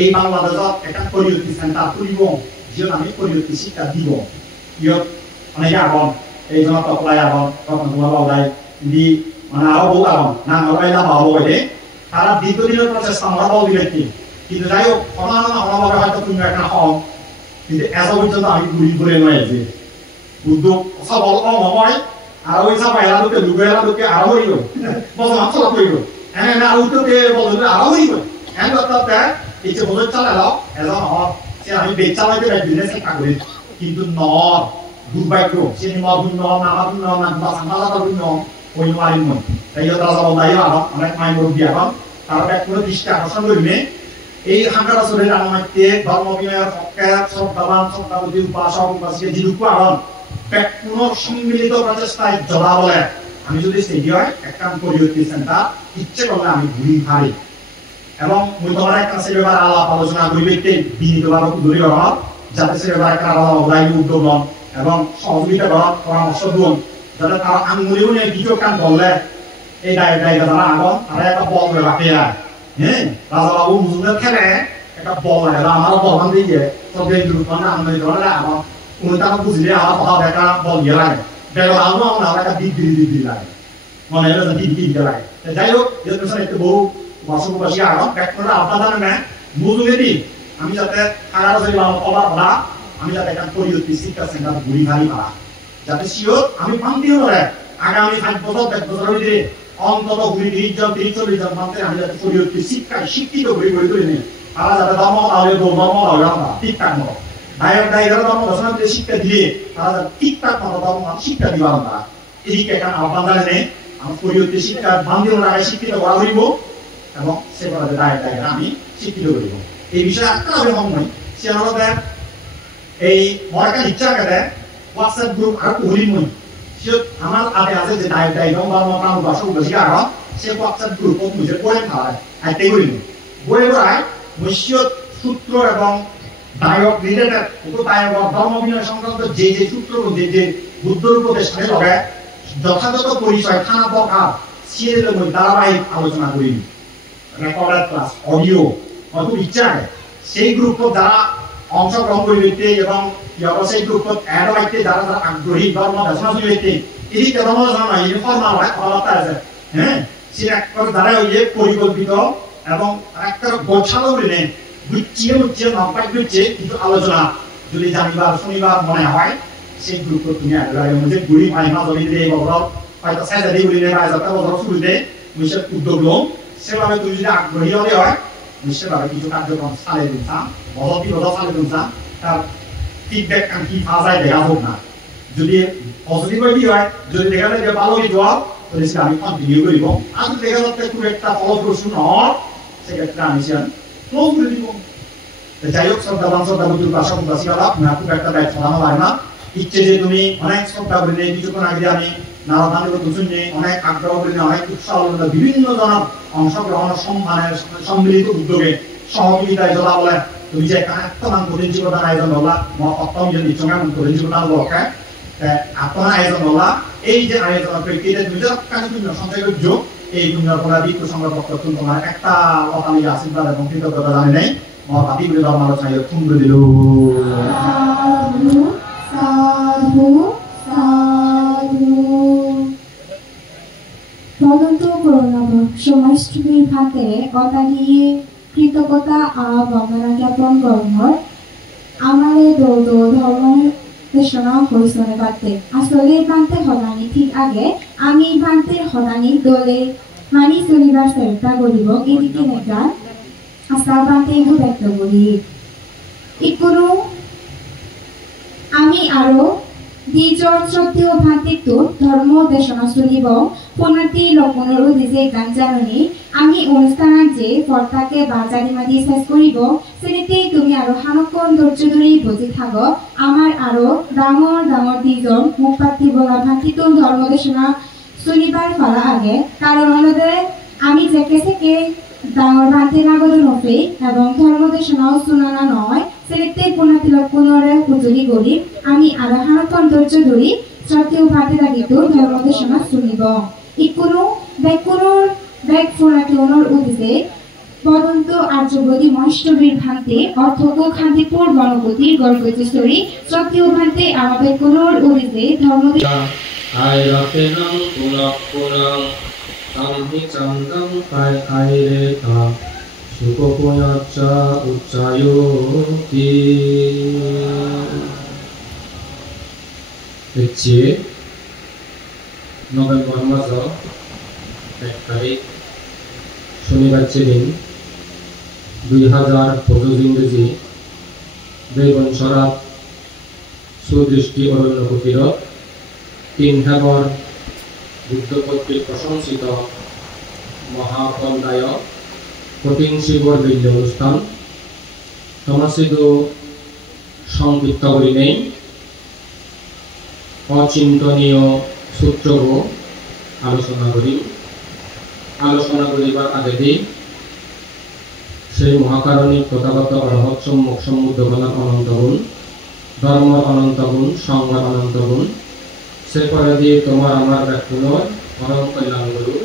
এই বাংলাদেশত একটা পরিবর্তী সেন্টার খুলিব যিহত আমি পরিবর্তী শিক্ষা দিব ইয়ত অনেকে আগন এই জন্য তপলাই আগন তখন তোমার বাবাই দি মানে আরো বহু আগন না নলাই না বাবু বলে তারা দীর্ঘদিনের প্রচেষ্টা আমরা বল দিবেন কিন্তু যাই হোক অনাভাবে হয়তো তুমি একটা কম কিন্তু এত পর্যন্ত আমি ঘুরি ঘুরে নয় যে উদ্যোগ সবল কম হয় আর ওই সব এলা লোকে আরো হইল বর্তমান চলা হইল এনে আর উদ্যোগে বলতে আরো হইল এনে অর্থাৎ এই যে বছর চালালো এজন সে আমি বেচ চালাইতে বিজনেস চেষ্টা করি কিন্তু নর দুর্ভাগ্য সে নিমগুণ নামাগুণ না সামালাগুণ ওই মারিন মন তাই তারা সব দায়ী আরো অনেক মাই মুরব্বী এখন তারা কোনো দৃষ্টি আকর্ষণ করবে এই হাঙ্গারা শরীর আমাকে ধর্মবিনয়ের পক্ষে শ্রদ্ধাবান শ্রদ্ধাবতী উপাসক উপাসিকা যিদুকু আহন কোনো সম্মিলিত প্রচেষ্টায় জবা বলে আমি যদি সেই হয় একটা পরিবর্তী সেন্টার ইচ্ছে করলে আমি ঘুরি হারি এবং মুই তোমার একটা সে ব্যাপারে আলাপ আলোচনা করিবে বিনীতভাবে দূরে হওয়ার যাতে সে ব্যাপারে একটা আলাদা অনলাইন উদ্যোগ হন এবং সহযোগিতা করার পরামর্শ দিন যাতে তারা আঙুলিও নিয়ে কিছু কাম করলে এই দায়িত্ব যারা আগন তারা একটা বল রাখে হ্যাঁ রাজাবাবু মুজুমের খেলে একটা বল লাগে আমারও বল মান দিয়ে সব গ্রুপ মানে আমি ধরে আমার কোনো টাকা বুঝলে আমার কথা দেখা বল গিয়ে লাগে বেড়ে আলো আমার একটা দিদি লাগে মনে হলো দিদি লাগে যাই হোক যে পেছনে একটু বহু বাসবাসী আগন ব্যাক করে আপনার জানেন মুজুমে দিই আমি যাতে খাগার অভাব আমি যাতে একটা পরিবর্তী শিক্ষা সেন্টার ঘুরি ঘাড়ি পারা যাতে শিওর আমি পান্তিও নয় আগামী 5 বছর 10 বছরের ভিতরে অন্তত 20-30 জন 30-40 জন মানুষের আমি যাতে পরিবর্তী শিক্ষায় শিক্ষিত হয়ে গড়ে তুলে নিই তারা যাতে ধর্ম তাহলে ধর্ম আমরা ঠিকঠাক মতো দায়িত্ব ধর্ম দর্শনের শিক্ষা দিয়ে তারা যাতে ঠিকঠাক মতো ধর্ম শিক্ষা দিবা আমরা এদিকে একটা আহ্বান জানিয়ে আমার পরিবর্তী শিক্ষার বান্ধিও রাখায় শিক্ষিত করা হইব এবং সে করাতে দায়িত্ব আমি শিক্ষিত করিব এই বিষয়ে একটা অভিমত নয় সে আমাদের এই মরাকার ইচ্ছা কেটে হোয়াটসঅ্যাপ গ্রুপ আর হরিম নয় আমার আগে আছে যে দায়িত্ব বা প্রাণ বাসক বেশি আর সে হোয়াটসঅ্যাপ গ্রুপত নিজে পড়ে খাওয়ায় আইতে করিব বই পড়ায় বৈশ্যত সূত্র এবং দায়ক রিলেটেড দায়ক ধর্মবিনয় সংক্রান্ত যে সূত্র যে বুদ্ধর উপদেশে লগে যথাযথ পরিচয় থানা দরকার সিরিয়ালের মধ্যে ধারাবাহিক আলোচনা করি রেকর্ডেড ক্লাস অডিও খুব ইচ্ছা আছে সেই গ্রুপত যারা অংশগ্রহণ করিতে এবং সেই গ্রুপত অ্যাড হইতে যারা যারা আগ্রহী ধর্ম দেশনা চলিতে এই ধর্ম জানা ইনফর্মাল হয় কথাবার্তা আছে হ্যাঁ সে একবার দ্বারা ওই যে পরিকল্পিত এবং একটা গোছালো নেই গুছিয়ে নপাই গুছিয়ে কিন্তু আলোচনা যদি জানিবার শনিবার মনে হয় সেই গ্রুপত তুমি আগ্রহী মধ্যে গুড়ি পাই মা যদি এই বছর হয়তো সাইজা দিয়ে গুলি নেই 2000 বছর শুরুতে মিশে উদ্যোগ লম সেভাবে তুমি যদি আগ্রহী হলে হয় সেভাবে কিছু কার্যক্রম চালিয়ে দিন বদল চালিয়ে দিন তার ফিডব্যাক কি পাওয়া যায় দেখা হোক না যদি পজিটিভ হয় যদি দেখা যায় যে ভালো কিছু হয় তাহলে সেটা আমি কন্টিনিউ করিব আর যদি দেখা যাচ্ছে খুব একটা ফলপ্রসূ নয় সেক্ষেত্রে আমি সেটা ক্লোজ করে দিব যাই হোক শ্রদ্ধাবান শ্রদ্ধাবুদ্ধুর ভাষা উদাসী করা আপনার খুব একটা দায়িত্ব বানানো হয় না ইচ্ছে যে তুমি অনেক শ্রদ্ধা করে নিয়ে কিছুক্ষণ আগে আমি নারদানের দুজন নিয়ে অনেক আগ্রহ করে নিয়ে অনেক উৎসাহ বিভিন্ন জনের অংশগ্রহণ সম্মানের সম্মিলিত উদ্যোগে সহযোগিতায় জলা বলে তুমি যে আত্মমান কঠিন জীবদান আয়োজন হলা অত্যম যে নিচঙ্গা কঠিন জীবদান লোকে আত্মমান আয়োজন হলা এই যে আয়োজন প্রেক্ষিতে তুমি যে কাজ তুমি সঞ্চয় করছো এই দুনিয়ার পরে বিক্ষ সংগ্রহ পক্ষ তোমার একটা অকালী আশীর্বাদ এবং কৃতজ্ঞতা জানি নেই মহাপাতি বলে ধর্ম আলোচনা থুমরে দিল তদন্ত করোনাব সমাজটির ভাতে অতারি কৃতজ্ঞতা বন্দনা জ্ঞাপন কর্মর আমারে দৌদ ধর্ম দেশনা হইসনে বাতে আসলে বানতে হদানি ঠিক আগে আমি বানতে হদানি দলে মানি চলিবার চেষ্টা করিব এদিকে নেগার আসার বানতে ব্যক্ত করি ইকুরু আমি আরো দ্বিজন সত্য ভাতৃত্ব ধর্ম দেশনা চলিব পুনতি লক্ষণৰ উদ্দেশ্যে গান জাননী আমি অনুষ্ঠানত যে পৰ্তাকে বাজাৰি মাতি শেষ কৰিব সেনেতে তুমি আৰু হানকন ধৈৰ্য ধৰি বুজি থাক আমাৰ আৰু ডাঙৰ ডাঙৰ দুজন মুখ পাতি বলা ভাতৃত্ব ধৰ্ম দেশনা চলিবার ফলা আগে কারণ হলদে আমি যেকে থেকে ডাঙর ভান্তির আবেদন হবে এবং ধর্ম দেশনাও শুনানা নয় সেনেতে পুনতি লক্ষণৰে সুযোগী কৰি আমি আৰু হানকন ধৈৰ্য ধৰি সত্য ভাতে থাকিতো ধর্ম দেশনা শুনিব ইকুনো ব্যাকুণৰ ব্যাক ফোনাটিওনৰ উদ্দেশ্যে পদন্ত আর্যবদী মহেশ্বরীর ভান্তে অর্থক খান্তিপুর বনপতির গর্গতিস্তরী সত্য ভান্তে আমাদের কোনোর উদ্দেশ্যে ধর্ম আইরাতেনাং পুনঃপুনং তামহি চন্দং পাই আইরেতা সুকোপয়াচ্চা উচ্চায়োতি হচ্ছে নভেম্বর মাসের 1 তারিখ শনিবার দিন 2025 ইংরেজি বেগুন সরাব সুদৃষ্টি অরণ্য কুটিরত 3 হেবর বুদ্ধ কর্তৃক প্রশংসিত মহাফলদায়ক কঠিন শিবর বীর্য অনুষ্ঠান সমাসিত সংক্ষিপ্ত করি নেই অচিন্তনীয় সূত্রব আলোচনা করিবার আগে দিই সেই মহাকারণিক তথাগত অরহৎ সম্মুখ সমুদ্রগণ অনন্ত গুণ ধর্ম অনন্ত গুণ সংঘ অনন্ত গুণ সে পরে দিয়ে তোমার আমার ব্যক্তিগত পরম কল্যাণ গুরু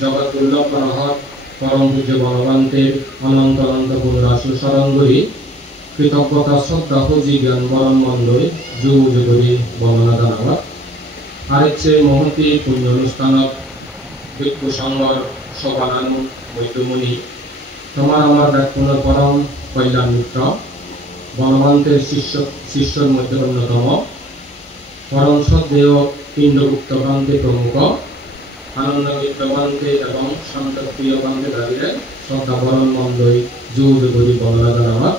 জগৎ দুর্লভ অরহৎ পরম পূজ্য ভগবান্তের অনন্ত অনন্ত গুণ রাশি স্মরণ করি কৃতজ্ঞতা শ্রদ্ধা পুঁজি জ্ঞান বরণ মন্ডই যুগ যুগরি বর্ণনা জানাবা আরেকছে মহতি পুণ্য অনুষ্ঠানত ভিক্ষু সংঘর সবানানু বৈদ্যমণি তোমার আমার ব্যক্তিগত পরম কল্যাণ মিত্র বনবন্তের শিষ্যর মধ্যে অন্যতম পরম শ্রদ্ধেয় পিণ্ডগুপ্ত বান্তে প্রমুখ আনন্দ মিত্র বান্তে এবং শান্তপ্রিয় বান্তে দাঁড়িয়ে শ্রদ্ধা বরণ মন্ডই যুগ যুগরি বর্ণনা জানাবা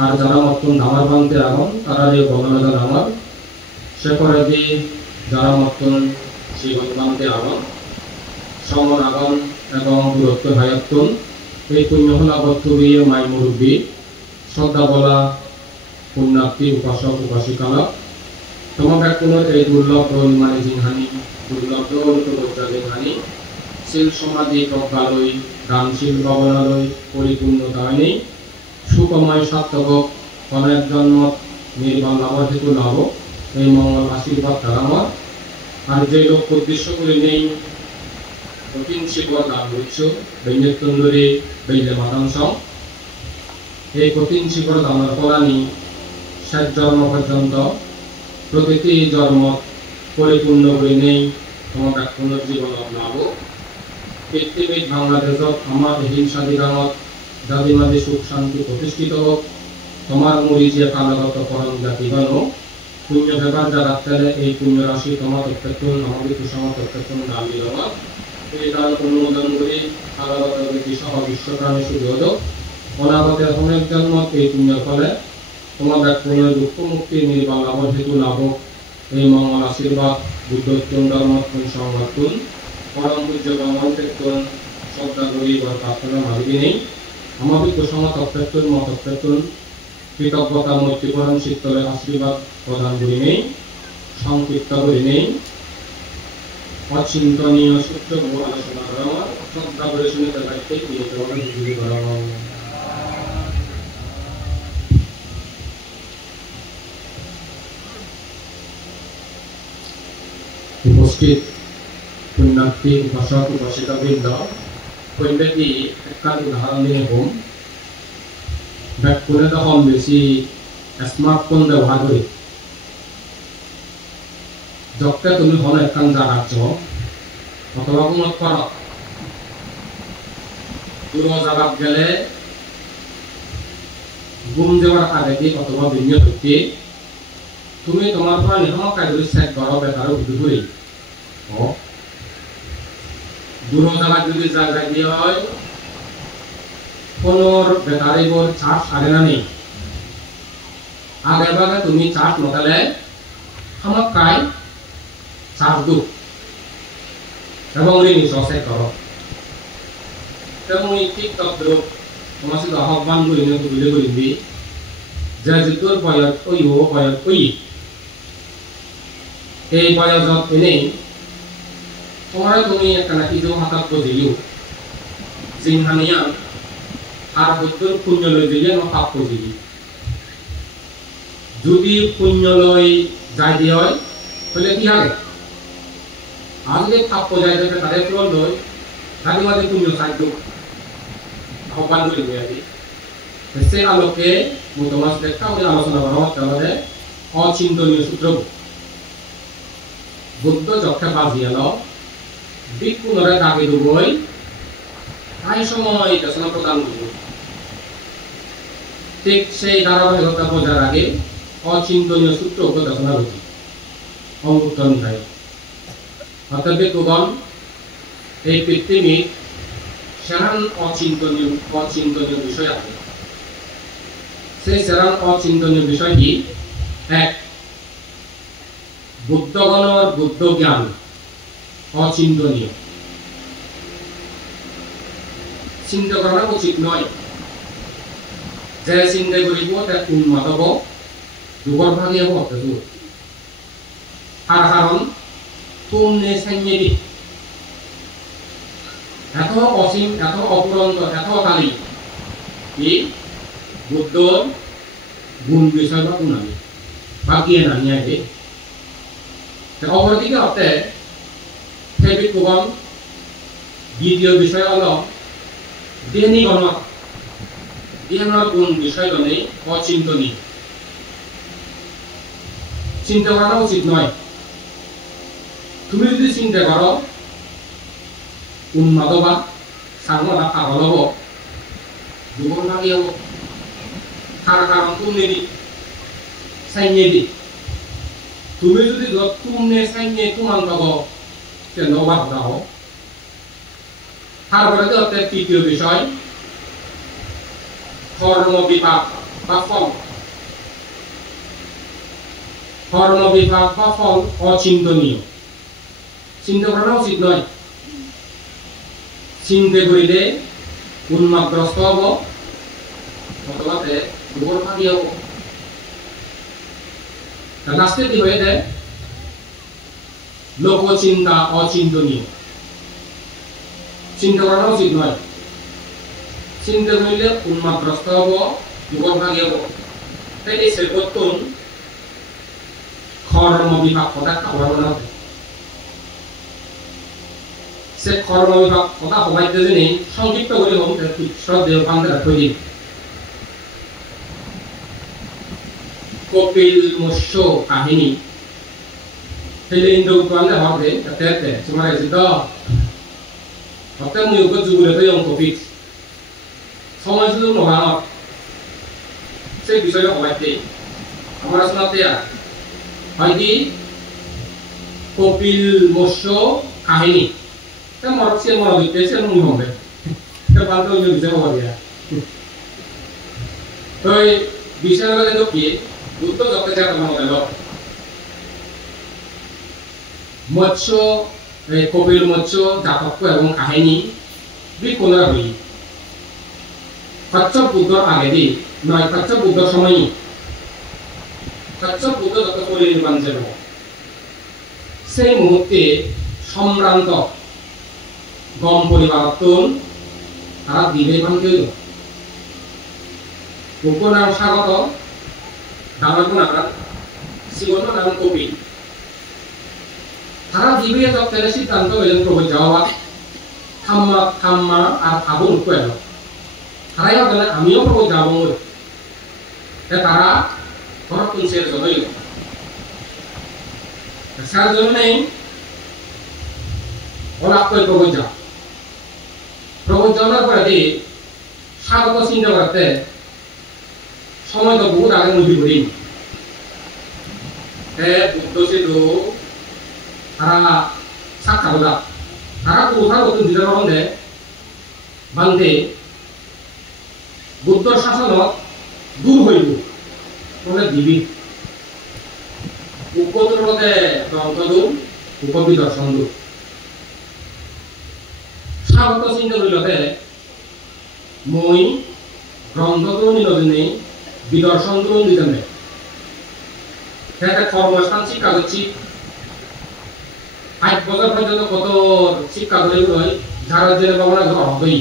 আর যারা মতন ধামার বান্তে আগন তারা বর্ণনা জানাবার সে করে দিয়ে যারা মতন জীবন বান্তে আগন সমর আগন এবং দূরত্ব ভায়াত্তন এই পুণ্যহলা বর্তবীয় মাই মুরব্বী শ্রদ্ধা বলা পুণ্যার্থী উপাসক উপাসিকালা তোমার ব্যক্তিগত এই দুর্লভ রোলমানি জিনহানি দুর্লভ জিনহানি শিল সমাধি প্রজ্ঞালয় দানশীল গগনালয় পরিপূর্ণতায় নেই সুকময় সার্থক অনেক জন্ম নির্বাণ লাভের হেতু লাভ এই মঙ্গল আশীর্বাদ তারামত আর যে লোক উদ্দেশ্য করে নেই কঠিন শিকড় দান করছো বৈন্যক তন্দুরি বৈলে মাতাংশ এই কঠিন শিকড় দানের ফলানি শেষ জন্ম পর্যন্ত প্রতিটি জন্ম পরিপূর্ণ করে নেই তোমার পুনর্জীবন লাভ পৃথিবীর বাংলাদেশত আমার হিংসাদি গাঁৱত জাতিমাদি সুখ শান্তি প্রতিষ্ঠিত হোক তোমার মুড়ি যে কালগত পরম জাতি বানো পুণ্য ব্যাপার যারা তেলে এই পুণ্য রাশি তোমার তত্ত্বন আমাদের কুসমার তত্ত্বন নাম দিলাম এই দান অনুমোদন করি আগাগত ব্যক্তি সহ বিশ্বপ্রাণী সুযোগ অনাগত অনেক জন্ম এই পুণ্যের ফলে তোমার পুণ্যের দুঃখ মুক্তি নির্বাণ লাভ হেতু লাভ এই মঙ্গল আশীর্বাদ বুদ্ধত্বন ধর্মত্বন সংরক্ষণ পরম পূজ্য ব্রহ্মত্বন শ্রদ্ধা করি বা প্রার্থনা মালিক নেই আমাদের কুসমার তত্ত্বন মতত্বন কৃতজ্ঞতা মৈত্রীকরণ শীতলে আশীর্বাদ প্রদান করি নেই সংক্ষিপ্ত করি নেই অচিন্তনীয় সূত্র আলোচনা করা শ্রদ্ধা করে শুনে দায়িত্বে করা উপস্থিত পুণ্যার্থী উপাসক উপাসিকা বৃন্দ কইবেটি একটা উদাহরণ দিয়ে হোম ব্যাকুলে তখন বেশি স্মার্টফোন ব্যবহার করি যখন তুমি হল একটা জায়গার যাও অথবা কোনো করো দূর জায়গাত গেলে ঘুম যাওয়ার আগে দিয়ে অথবা ভিন্ন হইতে তুমি তোমার প্রাণী হক কাজে সেট করো বেকারও ভিডিও করি দূর জায়গায় যদি জায়গায় দিয়ে হয় কোনোর বেকারি বোর চার্জ আগে না নেই আগে ভাগে তুমি চার্জ নকালে আমার কাই চার্জ দু এবং ঋণী সেট করো তেমন ঠিক তদ্রুপ তোমার সাথে আহ্বান করি না তুলে করিবি যে তোর বয়স ওই ও বয়স ওই এই বয়সত এনেই তোমার তুমি একটা নাকি যে হাতাত বুঝিও জিনহানিয়া আর বুদ্ধর পুণ্য লই দিলে না পাপ বুঝিবি যদি পুণ্য লই যাই দিয়ে হয় তাহলে কি হবে আর যদি পাপ যাই দেবে তাদের ফল লই তাদের মাঝে পুণ্য সাহায্য আহ্বান করি আমি সে আলোকে তোমার একটা আলোচনা করা হচ্ছে আমাদের অচিন্তনীয় সূত্র বুদ্ধ যক্ষা বাজিয়াল বিক্ষুণরে দাগে দুবই তাই সময় দেশনা প্রদান করব ঠিক সেই ধারাবাহিকতা বোঝার আগে অচিন্তনীয় সূত্র উপদেশনা রয়েছে অমুক্তন ভাই অর্থাৎ বিক্ষুগণ এই পৃথিবী সেরান অচিন্তনীয় বিষয় আছে সেই সেরান অচিন্তনীয় বিষয় কি এক বুদ্ধগণের বুদ্ধ জ্ঞান অচিন্তনীয় চিন্তা করা উচিত নয় যে চিন্তা করিব তার উন্মাদ হব দুবার ভাগে হব আর কারণ তুমনে সাইয়েবি এত অসীম এত অপুরন্ত এত কালী কি বুদ্ধ গুণ বিষয় বা গুণামি বাকিয়ে না নিয়ে অপরদিকে অর্থে দ্বিতীয় বিষয় হল দেহগণ গুণ বিষয়গণে অচিন্তনীয় চিন্তা করা উচিত নয় তুমি যদি চিন্তা করো উন্মাদ বা সাংবাদ পাগল হব দুর্বল ভাগে হব তার কারণ তুমি সাইনে দি তুমি যদি তুমি সাইনে তোমার লগ কেন বাধা হও তারপরে তৃতীয় বিষয় কর্ম বিপাক বা ফল কর্ম বিপাক বা ফল অচিন্তনীয় চিন্তা করা উচিত নয় চিন্তা করিলে উন্মাদগ্রস্ত হব অথবা দুর্বল ভাগি হব লাস্টে কি হয়ে যায় লোক চিন্তা অচিন্তনীয় চিন্তা করা উচিত নয় চিন্তা করিলে উন্মাদগ্রস্ত হব দুর্বল ভাগি হব তাই এই সেরকম কর্ম বিভাগ কথা খাবার না হবে সে কর্ম বিভাগ কথা সবাইতে জানি সংক্ষিপ্ত করে হোক শ্রদ্ধেয় বান্ধব তৈরি কপিল মৎস্য কাহিনী সেই ইন্দ্র উৎপাদনে হবে তাতে তোমার জিত অর্থাৎ মুখ যুগুরে তো কপিল সময় সুযোগ নয় সেই বিষয়ে সবাইতে আমার শোনাতে হয়কি কপিল মৎস্য কাহিনী মরছে মনে দিতেছে মনে হবে বালতো বিষয় হওয়া দিয়া তো বিষয়গুলো কিন্তু কি বুদ্ধ যখন মনে গেল মৎস্য কপিল মৎস্য জাতক্য এবং কাহিনী বিকোনার হই কচ্ছপ বুদ্ধর আগে দি নয় কচ্ছপ বুদ্ধর সময় কচ্ছপ বুদ্ধ যত পরিনির্বাণ ছিল সেই মুহূর্তে সম্ভ্রান্ত গম পরিবার তারা দিবে ভাঙতে উপনাম স্বাগত ডাঙর নাম শিবন নাম কপিল তারা দিবে যত্নের সিদ্ধান্ত হইলেন প্রভু যাওয়া থাম্মা থাম্মা আর খাবো উঠবো এলো তারাই ভাবলেন আমিও প্রভু যাবো তারা ভরতকুন সের জন্যই সার জন্যই ওলাপ করে প্রভু যা প্রভু যাওয়ার পরে স্বাগত চিন্তা করতে সময় তো বহুত আগে মুভি করি বুদ্ধ সেতু তারা সাক্ষাৎ তারা কোথাও নতুন দিনের মধ্যে বান্ধে বুদ্ধর শাসন দূর হইব বলে দিবি উপদ্রবতে গ্রন্থদূর উপবিদর্শন দূর স্বাগত চিন্তা করিলতে মই গ্রন্থদূর নিলদিনে বিদর্শন দূর দিতে কর্মস্থান শিক্ষা করছি 8 বছর পর্যন্ত কত শিক্ষা করে রই যারা জেনে বাবা ঘর হই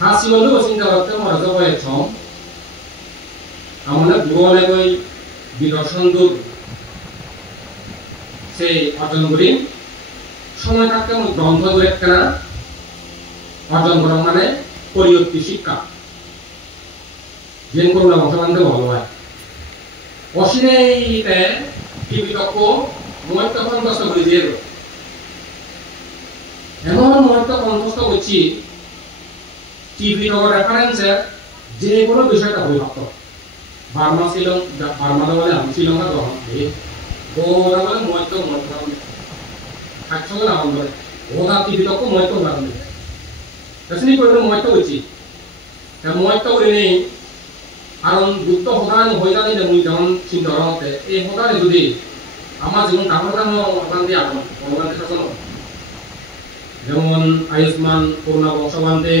হাসি বন্ধু চিন্তা করতে মরজ বয়স আমাদের গুরুলে কই বিদর্শন দূর সেই অর্জন করি সময় থাকতে গ্রন্থ দূর একটা অর্জন করা মানে পরিয়ক্তি শিক্ষা যেন করুণা বংশবান্ধব ভালো হয় অসিনেইতে বিতর্ক মই তখন কষ্ট করে দিয়ে এমন মুহূর্ত কণ্ঠস্থ করছি টিভি লগর রেফারেন্সে যে কোনো বিষয়টা হয়ে ভাবত বার্মা বলে আমি শ্রীলঙ্কা গ্রহণ করি ওরা বলে ময়তো থাকছো না আমার বলে ওরা টিভি তক ময়তো গ্রহণ করি করে ময়তো করছি ময়তো করে নেই কারণ বুদ্ধ হতানি হয়ে জানি যে মুই যেমন চিন্তা হতে এই হতানি যদি আমার জীবন ডাঙর ডাঙর দিয়ে আগুন ভগবান শাসন যেমন আয়ুষ্মান করুণা বংশ বান্ধে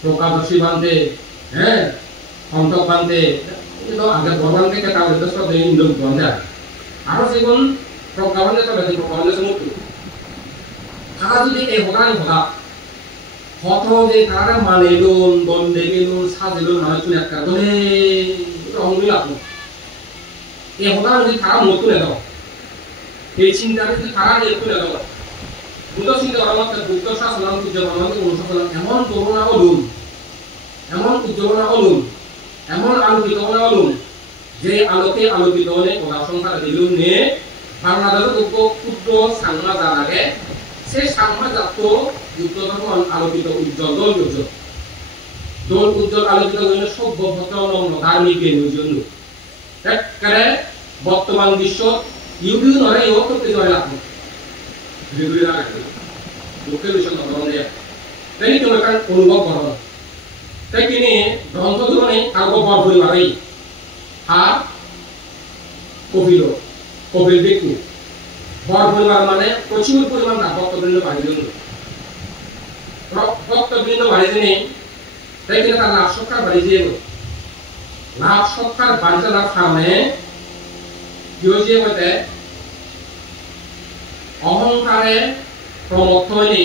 প্রকাদর্শী বান্ধে হ্যাঁ অন্তক বান্ধে আগে ভগবান থেকে তার যথেষ্ট ইন্দ্র বান্ধে আরো যেমন প্রজ্ঞা বান্ধে তবে প্রজ্ঞা সমুদ্র তারা যদি এই হতানি হতা হত যে তারা মানে লোন বন্ধে গেলুন সাজেলুন মানে চুলে একটা ধরে অঙ্গুলি আপন এই হতানি যদি তারা মতো নেই এই চিন্তাটা যদি তারা নিয়ে তুলে দাও বুদ্ধ চিন্তা করার মধ্যে বুদ্ধ শাসন উজ্জ্বলন অনুশাসন এমন করুণা হলুন এমন উজ্জ্বলনা হলুন এমন আলোকিত হলুন যে আলোকে আলোকিত হলে কোলা সংসার দিলুন নে বাংলাদেশের ক্ষুদ্র সাংমা যা লাগে সেই সাংমা জাত যুক্ত ধর্ম আলোকিত উজ্জ্বল দোল উজ্জ্বল আলোকিত হলে সভ্য ভদ্র নম্র ধার্মিক জন্য একেবারে বর্তমান বিশ্ব ইউটিউব নয় ইউ করতে জয় লাভ বিগুড়ি না রাখবে দুঃখে বিষয় ধরন দেয়া তাই তুমি একটা অনুভব করো তাই তিনি গ্রন্থ ধরনে কারো বর পরিবারই আর কপিল ব্যক্তি বর পরিবার মানে প্রচুর পরিমাণ না ভক্তবৃন্দ বাড়ির জন্য ভক্তবৃন্দ বাড়ি জেনে তাই তিনি তার লাভ সৎকার বাড়ি দিয়ে লাভ সৎকার বাড়ি যাওয়ার কারণে কি হয়েছে বলতে অহংকারে প্রমত্ত হয়নি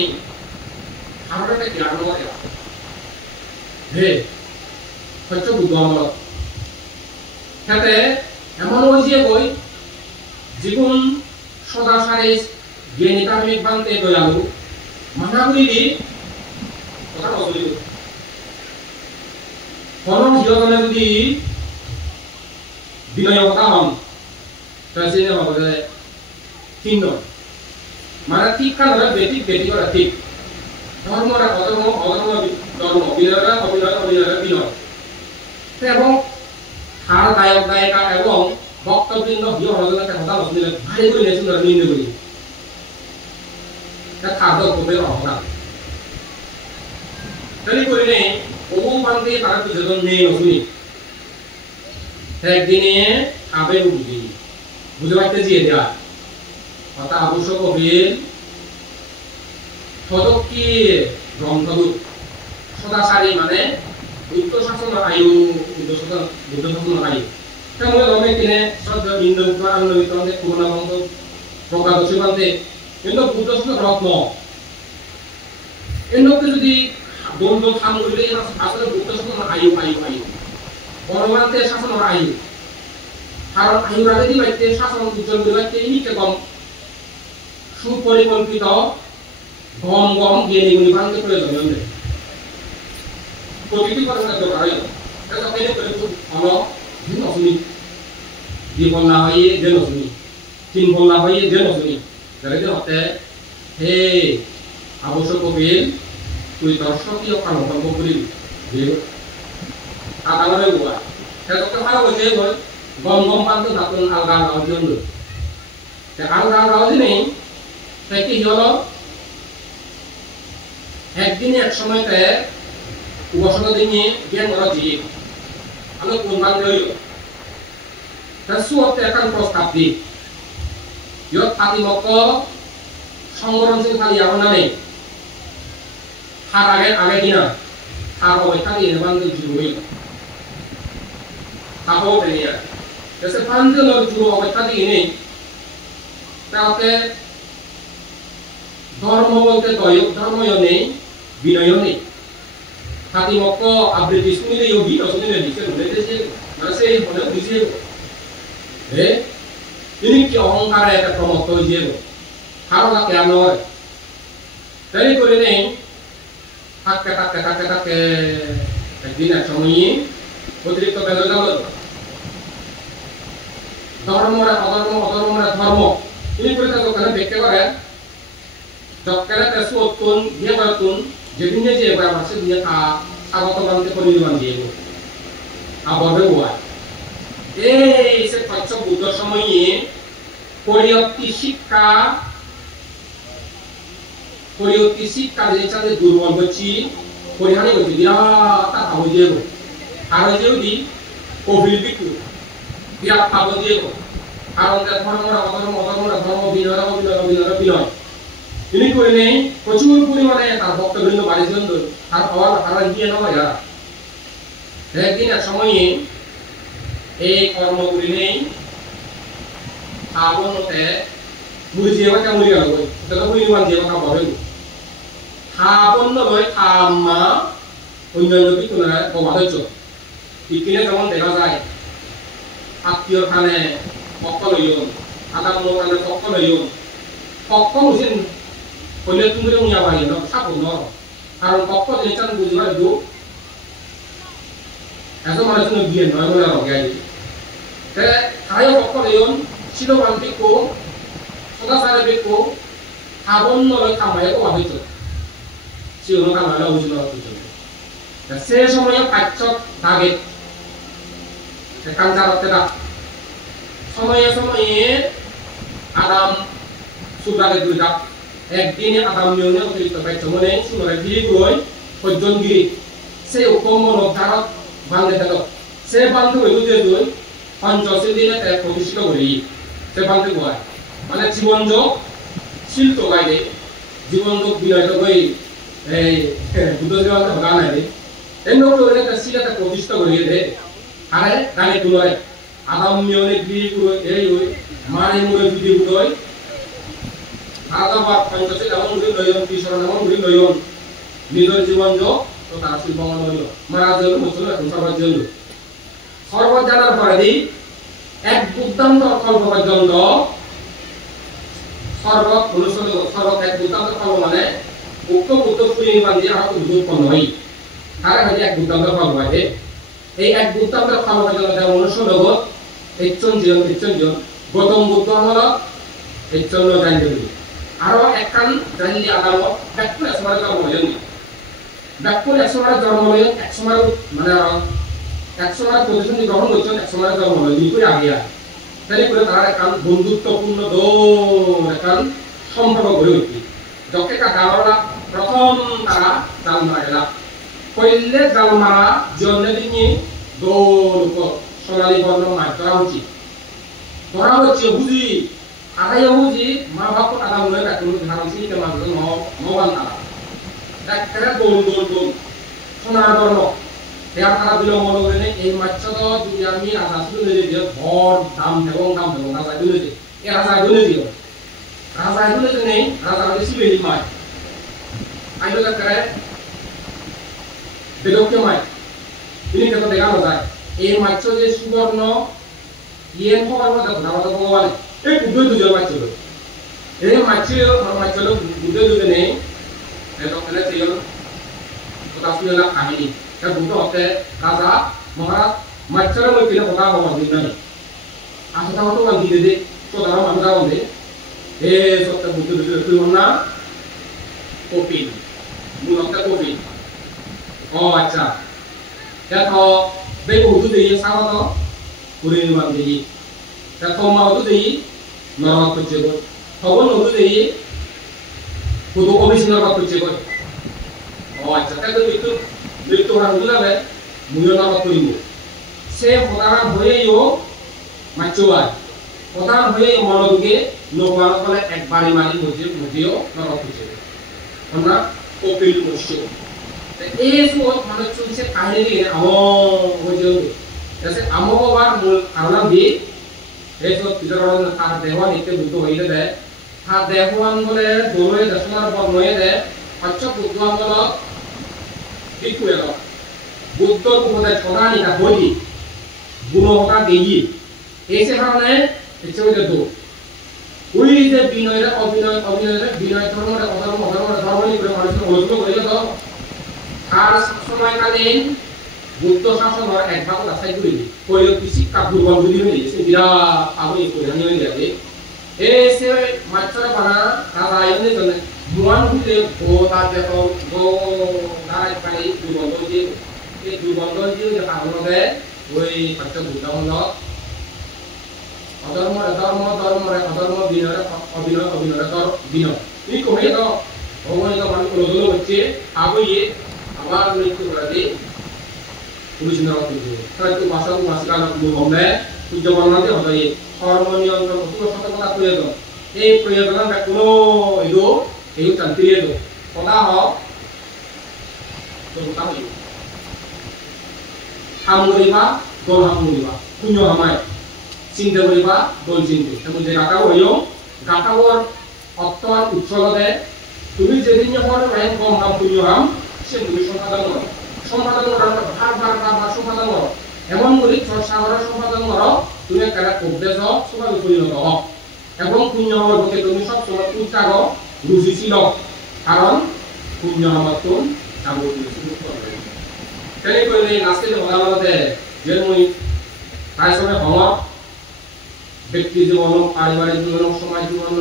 আমার একটা জ্ঞান হে হচ্ছে বুদ্ধ আমল সাথে এমন হয়েছে বই জীবন সদাচারে জ্ঞানী কার্মিক বানতে দয়ালু মানা করিলি কথা নচলিব কোন জীবনে যদি বিনয়তা হন তাহলে ভাবে ঠিক নয় মানে ঠিক কারণে বেটি করা ঠিক ধর্মরা অধর্ম অধর্ম ধর্ম বিনয় বিনয় এবং হার দায়ক দায়িকা এবং ভক্তবৃন্দ হিও হজনকে কথা নসিলে ভারী করে নেছিল নিন্দে করি তা খাদ্য করবে অহনা তাই করে নেই ওম পান্তে তারা তো যখন নেই নসুনি একদিনে খাবে বুঝি বুঝে পাইতে দিয়ে দেয়া অর্থাৎ আবশ্যক কবির সদকি গ্রন্থদূত সদাচারী মানে বুদ্ধ শাসন আয়ু বুদ্ধ শাসন আয়ু তেমন রমে কিনে শ্রদ্ধা বিন্দু আনন্দ বিতরণে করুণা বন্ধ প্রকাশ সীমান্তে কিন্তু বুদ্ধ শাসন রত্ন এই লোককে যদি দ্বন্দ্ব থাম করলে আসলে বুদ্ধ শাসন আয়ু আয়ু আয়ু পরমান্তে শাসন আয়ু কারণ আয়ুর আগে দিবাইতে শাসন উজ্জ্বল দিবাইতে ইনিকে কম সুপরিকল্পিত গম গম জ্ঞানী গুণী ভাঙতে প্রয়োজন নেই প্রতিটি কথার দরকার হয় এটা কেন করে খুব ভালো দিন অসুনি দিয়ে বললা হয়ে যে নসুনি তিন বললা হয়ে যে নসুনি যারা যে হতে হে আবশ্যক কবির তুই দর্শকীয় কারণ কর্ম করি যে আদালতে গোয়া সেটা তো ভালো হয়েছে বল গম গম পান্ত থাকুন আলগা আলগা জন্য আলগা আলগা নেই তাই কি হলো একদিন এক সময়তে উপাসনা দিনে জ্ঞান করা দিয়ে আমি কোনবান রইল তার সুরতে একান প্রস্তাব দি ইয়ত পাতিমক সংগঠনশীল খালি আহনা নেই হার আগে কিনা হার অবস্থা দিয়ে বান্ধব জুড়ু হইল তাহলে তেনিয়া এসে বান্ধব জুড়ু অবস্থা দিয়ে নেই তাতে ধর্ম বলতে ধর্ময় নেই বিনয় নেই পাতিমক আবৃত্তি শুনিলে যোগী শুনিলে দিচ্ছে বলেছে মানে সেই মনে বুঝিয়ে তিনি কি অহংকারে একটা প্রমত্ত হয়েছে কারো না কেন নয় তাই করে নেই থাকতে থাকতে থাকতে থাকতে একদিন এক সময় অতিরিক্ত বেদনা হল ধর্মরা অধর্ম অধর্মরা ধর্ম তিনি করে তাকে ওখানে ব্যাখ্যা করে যৎকালে তেসু অত্যুন দিয়ে বরতুন যেদিনে যে এবার মাসে দিয়ে স্বাগত বানতে পরিনির্মাণ দিয়ে আবরবে হওয়া এই সে কচ্ছ বুদ্ধ সময়ে পরিয়ক্তি শিক্ষা জিনিসটাতে দুর্বল হচ্ছি পরিহানি হচ্ছে বিরাট টাকা হয়ে যাব আর যদি কবির বিকু বিরাট পাব দিয়ে কারণ ধর্মরা অধর্মরা ধর্ম বিনয় অবিনয় অবিনয় বিনয় তিনি করে নেই প্রচুর পরিমাণে তার ভক্তবৃন্দ বাড়ির জন্য তার হওয়ার হারা গিয়ে নয় যারা একদিন এক সময়ে এই কর্মগুলি নেই খাবনতে মুড়ি দিয়ে কথা মুড়ি গেল সেটা পরিমাণ দিয়ে কথা বলে খাবন্ন লয় খাম্মা অন্যান্য বিকুনায় প্রবাদ হয়েছ ইপিনে যেমন দেখা যায় আত্মীয় খানে পক্ষ লইন আদাম খানে পক্ষ লইন পক্ষ বুঝেন হইলে তুমি মিয়া বাড়ি সাপোর্ট নর কারণ পক্ষ জিনিসটা বুঝবার দু এত মানুষজন গিয়ে নয় বলে রগাই খায় পক্ষ লইন শিলবান্তিক সদাচারে বেক খাবন্ন লয় খামায় প্রবাদ হয়েছ সিওনো খামায় বুঝল সে সময় পাচ্য দাগে কাঞ্চারতে দা সময়ে সময়ে আদাম সুদাগে দুইটা একদিনে আদাম নিয়মে অতিরিক্ত পাইছ মনে সুন্দর গিরি গই সজ্জনগিরি সে উপমন অধ্যারত বান্ধে থাক সে বান্ধব হইল যে দুই পঞ্চশী দিনে এক প্রতিষ্ঠিত করি সে বান্ধে গোয়ায় মানে জীবন যোগ শিল্প গাইলে জীবন যোগ বিনয় গই এই বুদ্ধ জীবন গান আইলে এমন করে একটা শিলাটা প্রতিষ্ঠা করিয়ে দে আরে গানে তুলয় আদাম নিয়মে গিরি গই এই ওই মানে মুরে যদি উদয় আদাবার পঞ্চশী নাম মুরি লয়ন কিশোর নাম মুরি লয়ন নিজের জীবন যোগ তো তার শিল্প মন হইল মারা জন্য মুসলিম এখন সর্বত জানার পরে দি এক বুদ্ধান্ত কল্প পর্যন্ত সর্বত অনুসরণ সর্বত এক বুদ্ধান্ত কল্প মানে উক্ত বুদ্ধ পরিনির্মাণ দিয়ে আরো উৎপন্ন হয় তারা হচ্ছে এক বুদ্ধান্ত কল্প আছে এই এক বুদ্ধান্ত কল্প পর্যন্ত যেমন অনুসরণ ইচ্ছন গৌতম বুদ্ধ হল ইচ্ছন্ন জানতে পারি আরো একখান জানলি আদালত ব্যাকুল একসময় জন্ম হইলেন ব্যাকুল একসময় জন্ম হইলেন একসময় মানে একসময় প্রতিশ্রুতি গ্রহণ করছেন একসময় জন্ম হইলেন দুই করে আগে তাই করে তারা একান বন্ধুত্বপূর্ণ দৌড় একান সম্পর্ক গড়ে উঠি যকে গাঁৱৰ প্রথম তারা জাল মারা কইলে জাল মারা জন্মে দিনে দৌড় সোনালী বর্ণ মাছ ধরা উচিত ধরা হচ্ছে বুঝি আড়াইয়া বুঝি মা বাপ আদা মনে রাখুন ধারণ সিঁড়ি মাছ নবান তারা একেবারে দৌড় দৌড় দৌড় সোনার বর্ণ এর তারা দিল মনে করে এই মাছ তো যদি আমি রাজা শুনে দিয়ে ভর দাম এবং রাজা দিলে যে এ রাজা দিলে দিও রাজা দিলে যে নেই রাজা বেশি বেশি মাছ আইলো একেবারে বেদকে মাছ তিনি কিন্তু দেখানো যায় এই মাছ যে সুবর্ণ ইয়েন হওয়ার মধ্যে আমাদের ভগবান এই বুদ্ধ দুজন মাছ ছিল এই মাছ ছিল বুদ্ধ দুজনে এখানে ছিল কথা শুনে কাহিনী এটা বুদ্ধ হতে রাজা মহারাজ মাছের মধ্যে কথা হওয়ার দিন নাই আসলে তো বান্ধি দে সোদারা মানুষ বান্ধে এ সত্য বুদ্ধ দুজন তুই না কপিল মূল হতে কপিল ও আচ্ছা দেখো বেগু দুজনে সাগত 우리는 왕들이 자 토마오들이 나라 붙이고 더원오들이 고도 오미신나라 붙이고 아자 그래도 밀도랑 우리나라 무연나라 뿌리고 세 호다랑 হয়েও 맞죠아 호다랑 হয়ে মনোযোগে নোবান বলে একবারই মারি বুঝিও নারা 붙이고 আমরা কপিল মুশু এই সব মানে চলছে কাহিনী বুঝিও जैसे अमोबार मूल कारण भी ये जो तिजोरान था देवान इतने बुद्ध होइले दे था देवान बोले दोनों दशनार पर नोए दे अच्छा बुद्धवान बोला दिखुए लो बुद्ध को बोले छोटा नहीं था बोली गुनो होता देगी ऐसे हमने इच्छा हो जातो कोई इसे बिनोय बिनोय धर्म नहीं करे मानुष को ओजो करे तो हर समय कालीन বুদ্ধ শাসনের এক ভাগ রাস্তায় ঘুরে কইল কি শিক্ষা দুর্বল বুদ্ধি হয়ে গেছে বিরাট আগুন করে নিয়ে যাবে এসে মাছরা বানা রাজা এনে জন্য মুয়ান হইলে ও তার দেখো গো দাঁড়াই পাই দুর্বল যে এই দুর্বল যে আগুন দেয় ওই বাচ্চা বুদ্ধ হলো অধর্ম বিনয় বিনয় এই কমে তো ভগবান তো মানুষ লোলো হচ্ছে আগুয়ে আবার মৃত্যু করে পুলিশ নাও কিন্তু তাই তো ভাষাও ভাষাকাল মনে উদ্যোগন না হতো এই হারমোনিয়াম পুরো শতকতা প্রয়োজন এই প্রয়োজনটা কোনো এই শান্তিয়ে তো কথা হ তো তাই হামগরিবা দল হামগরিবা পুণ্য হামায় চিন্তা করিবা দল চিন্তা এবং যে গাটা হইও গাটাওর অত্তর উচ্চলতে তুমি যেদিন হর মাইন কম হাম পুণ্য হাম সে তুমি সম্পাদন করো সম্পাদন করার বার সম্পাদন করো এমন করে চর্চা করার সম্পাদন করো তুমি একটা উপদেশ সবাই পরিণত হও এবং পুণ্য হওয়ার পক্ষে তুমি সব সময় উৎসাহ রুচিশীল কারণ পুণ্য হওয়ার তো তেনে করে আজকে যে বলাতে যে মই প্রায় সময় হওয়া ব্যক্তি জীবন পারিবারিক জীবন সমাজ জীবন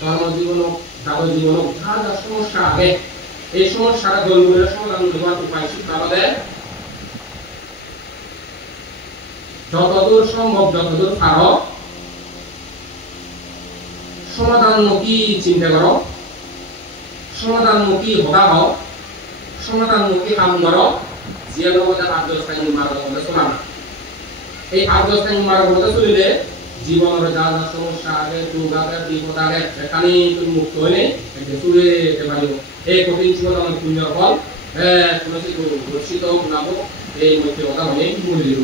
ধর্ম জীবন জাগত জীবন যা যা সমস্যা আগে এই সমস্যার দলগুলোর সমাধান দেওয়ার উপায় শিক্ষাবাদে যতদূর সম্ভব যতদূর পারো সমাধানমুখী চিন্তা করো সমাধানমুখী হতা হও সমাধানমুখী কাম করো যে মধ্যে আর্যস্থায়ী মার্গের মধ্যে চলানো এই আর্যস্থায়ী মার্গের মধ্যে চলিলে জীবনের যা যা সমস্যা আগে দুঃখ আগে বিপদ আগে সেখানে তুমি মুক্ত হইলে চলে যেতে পারিব এই কঠিন জীবন আমার পুণ্যর ফল তুলসী রক্ষিত লাভ এই মধ্যে কথা হলে মূল্য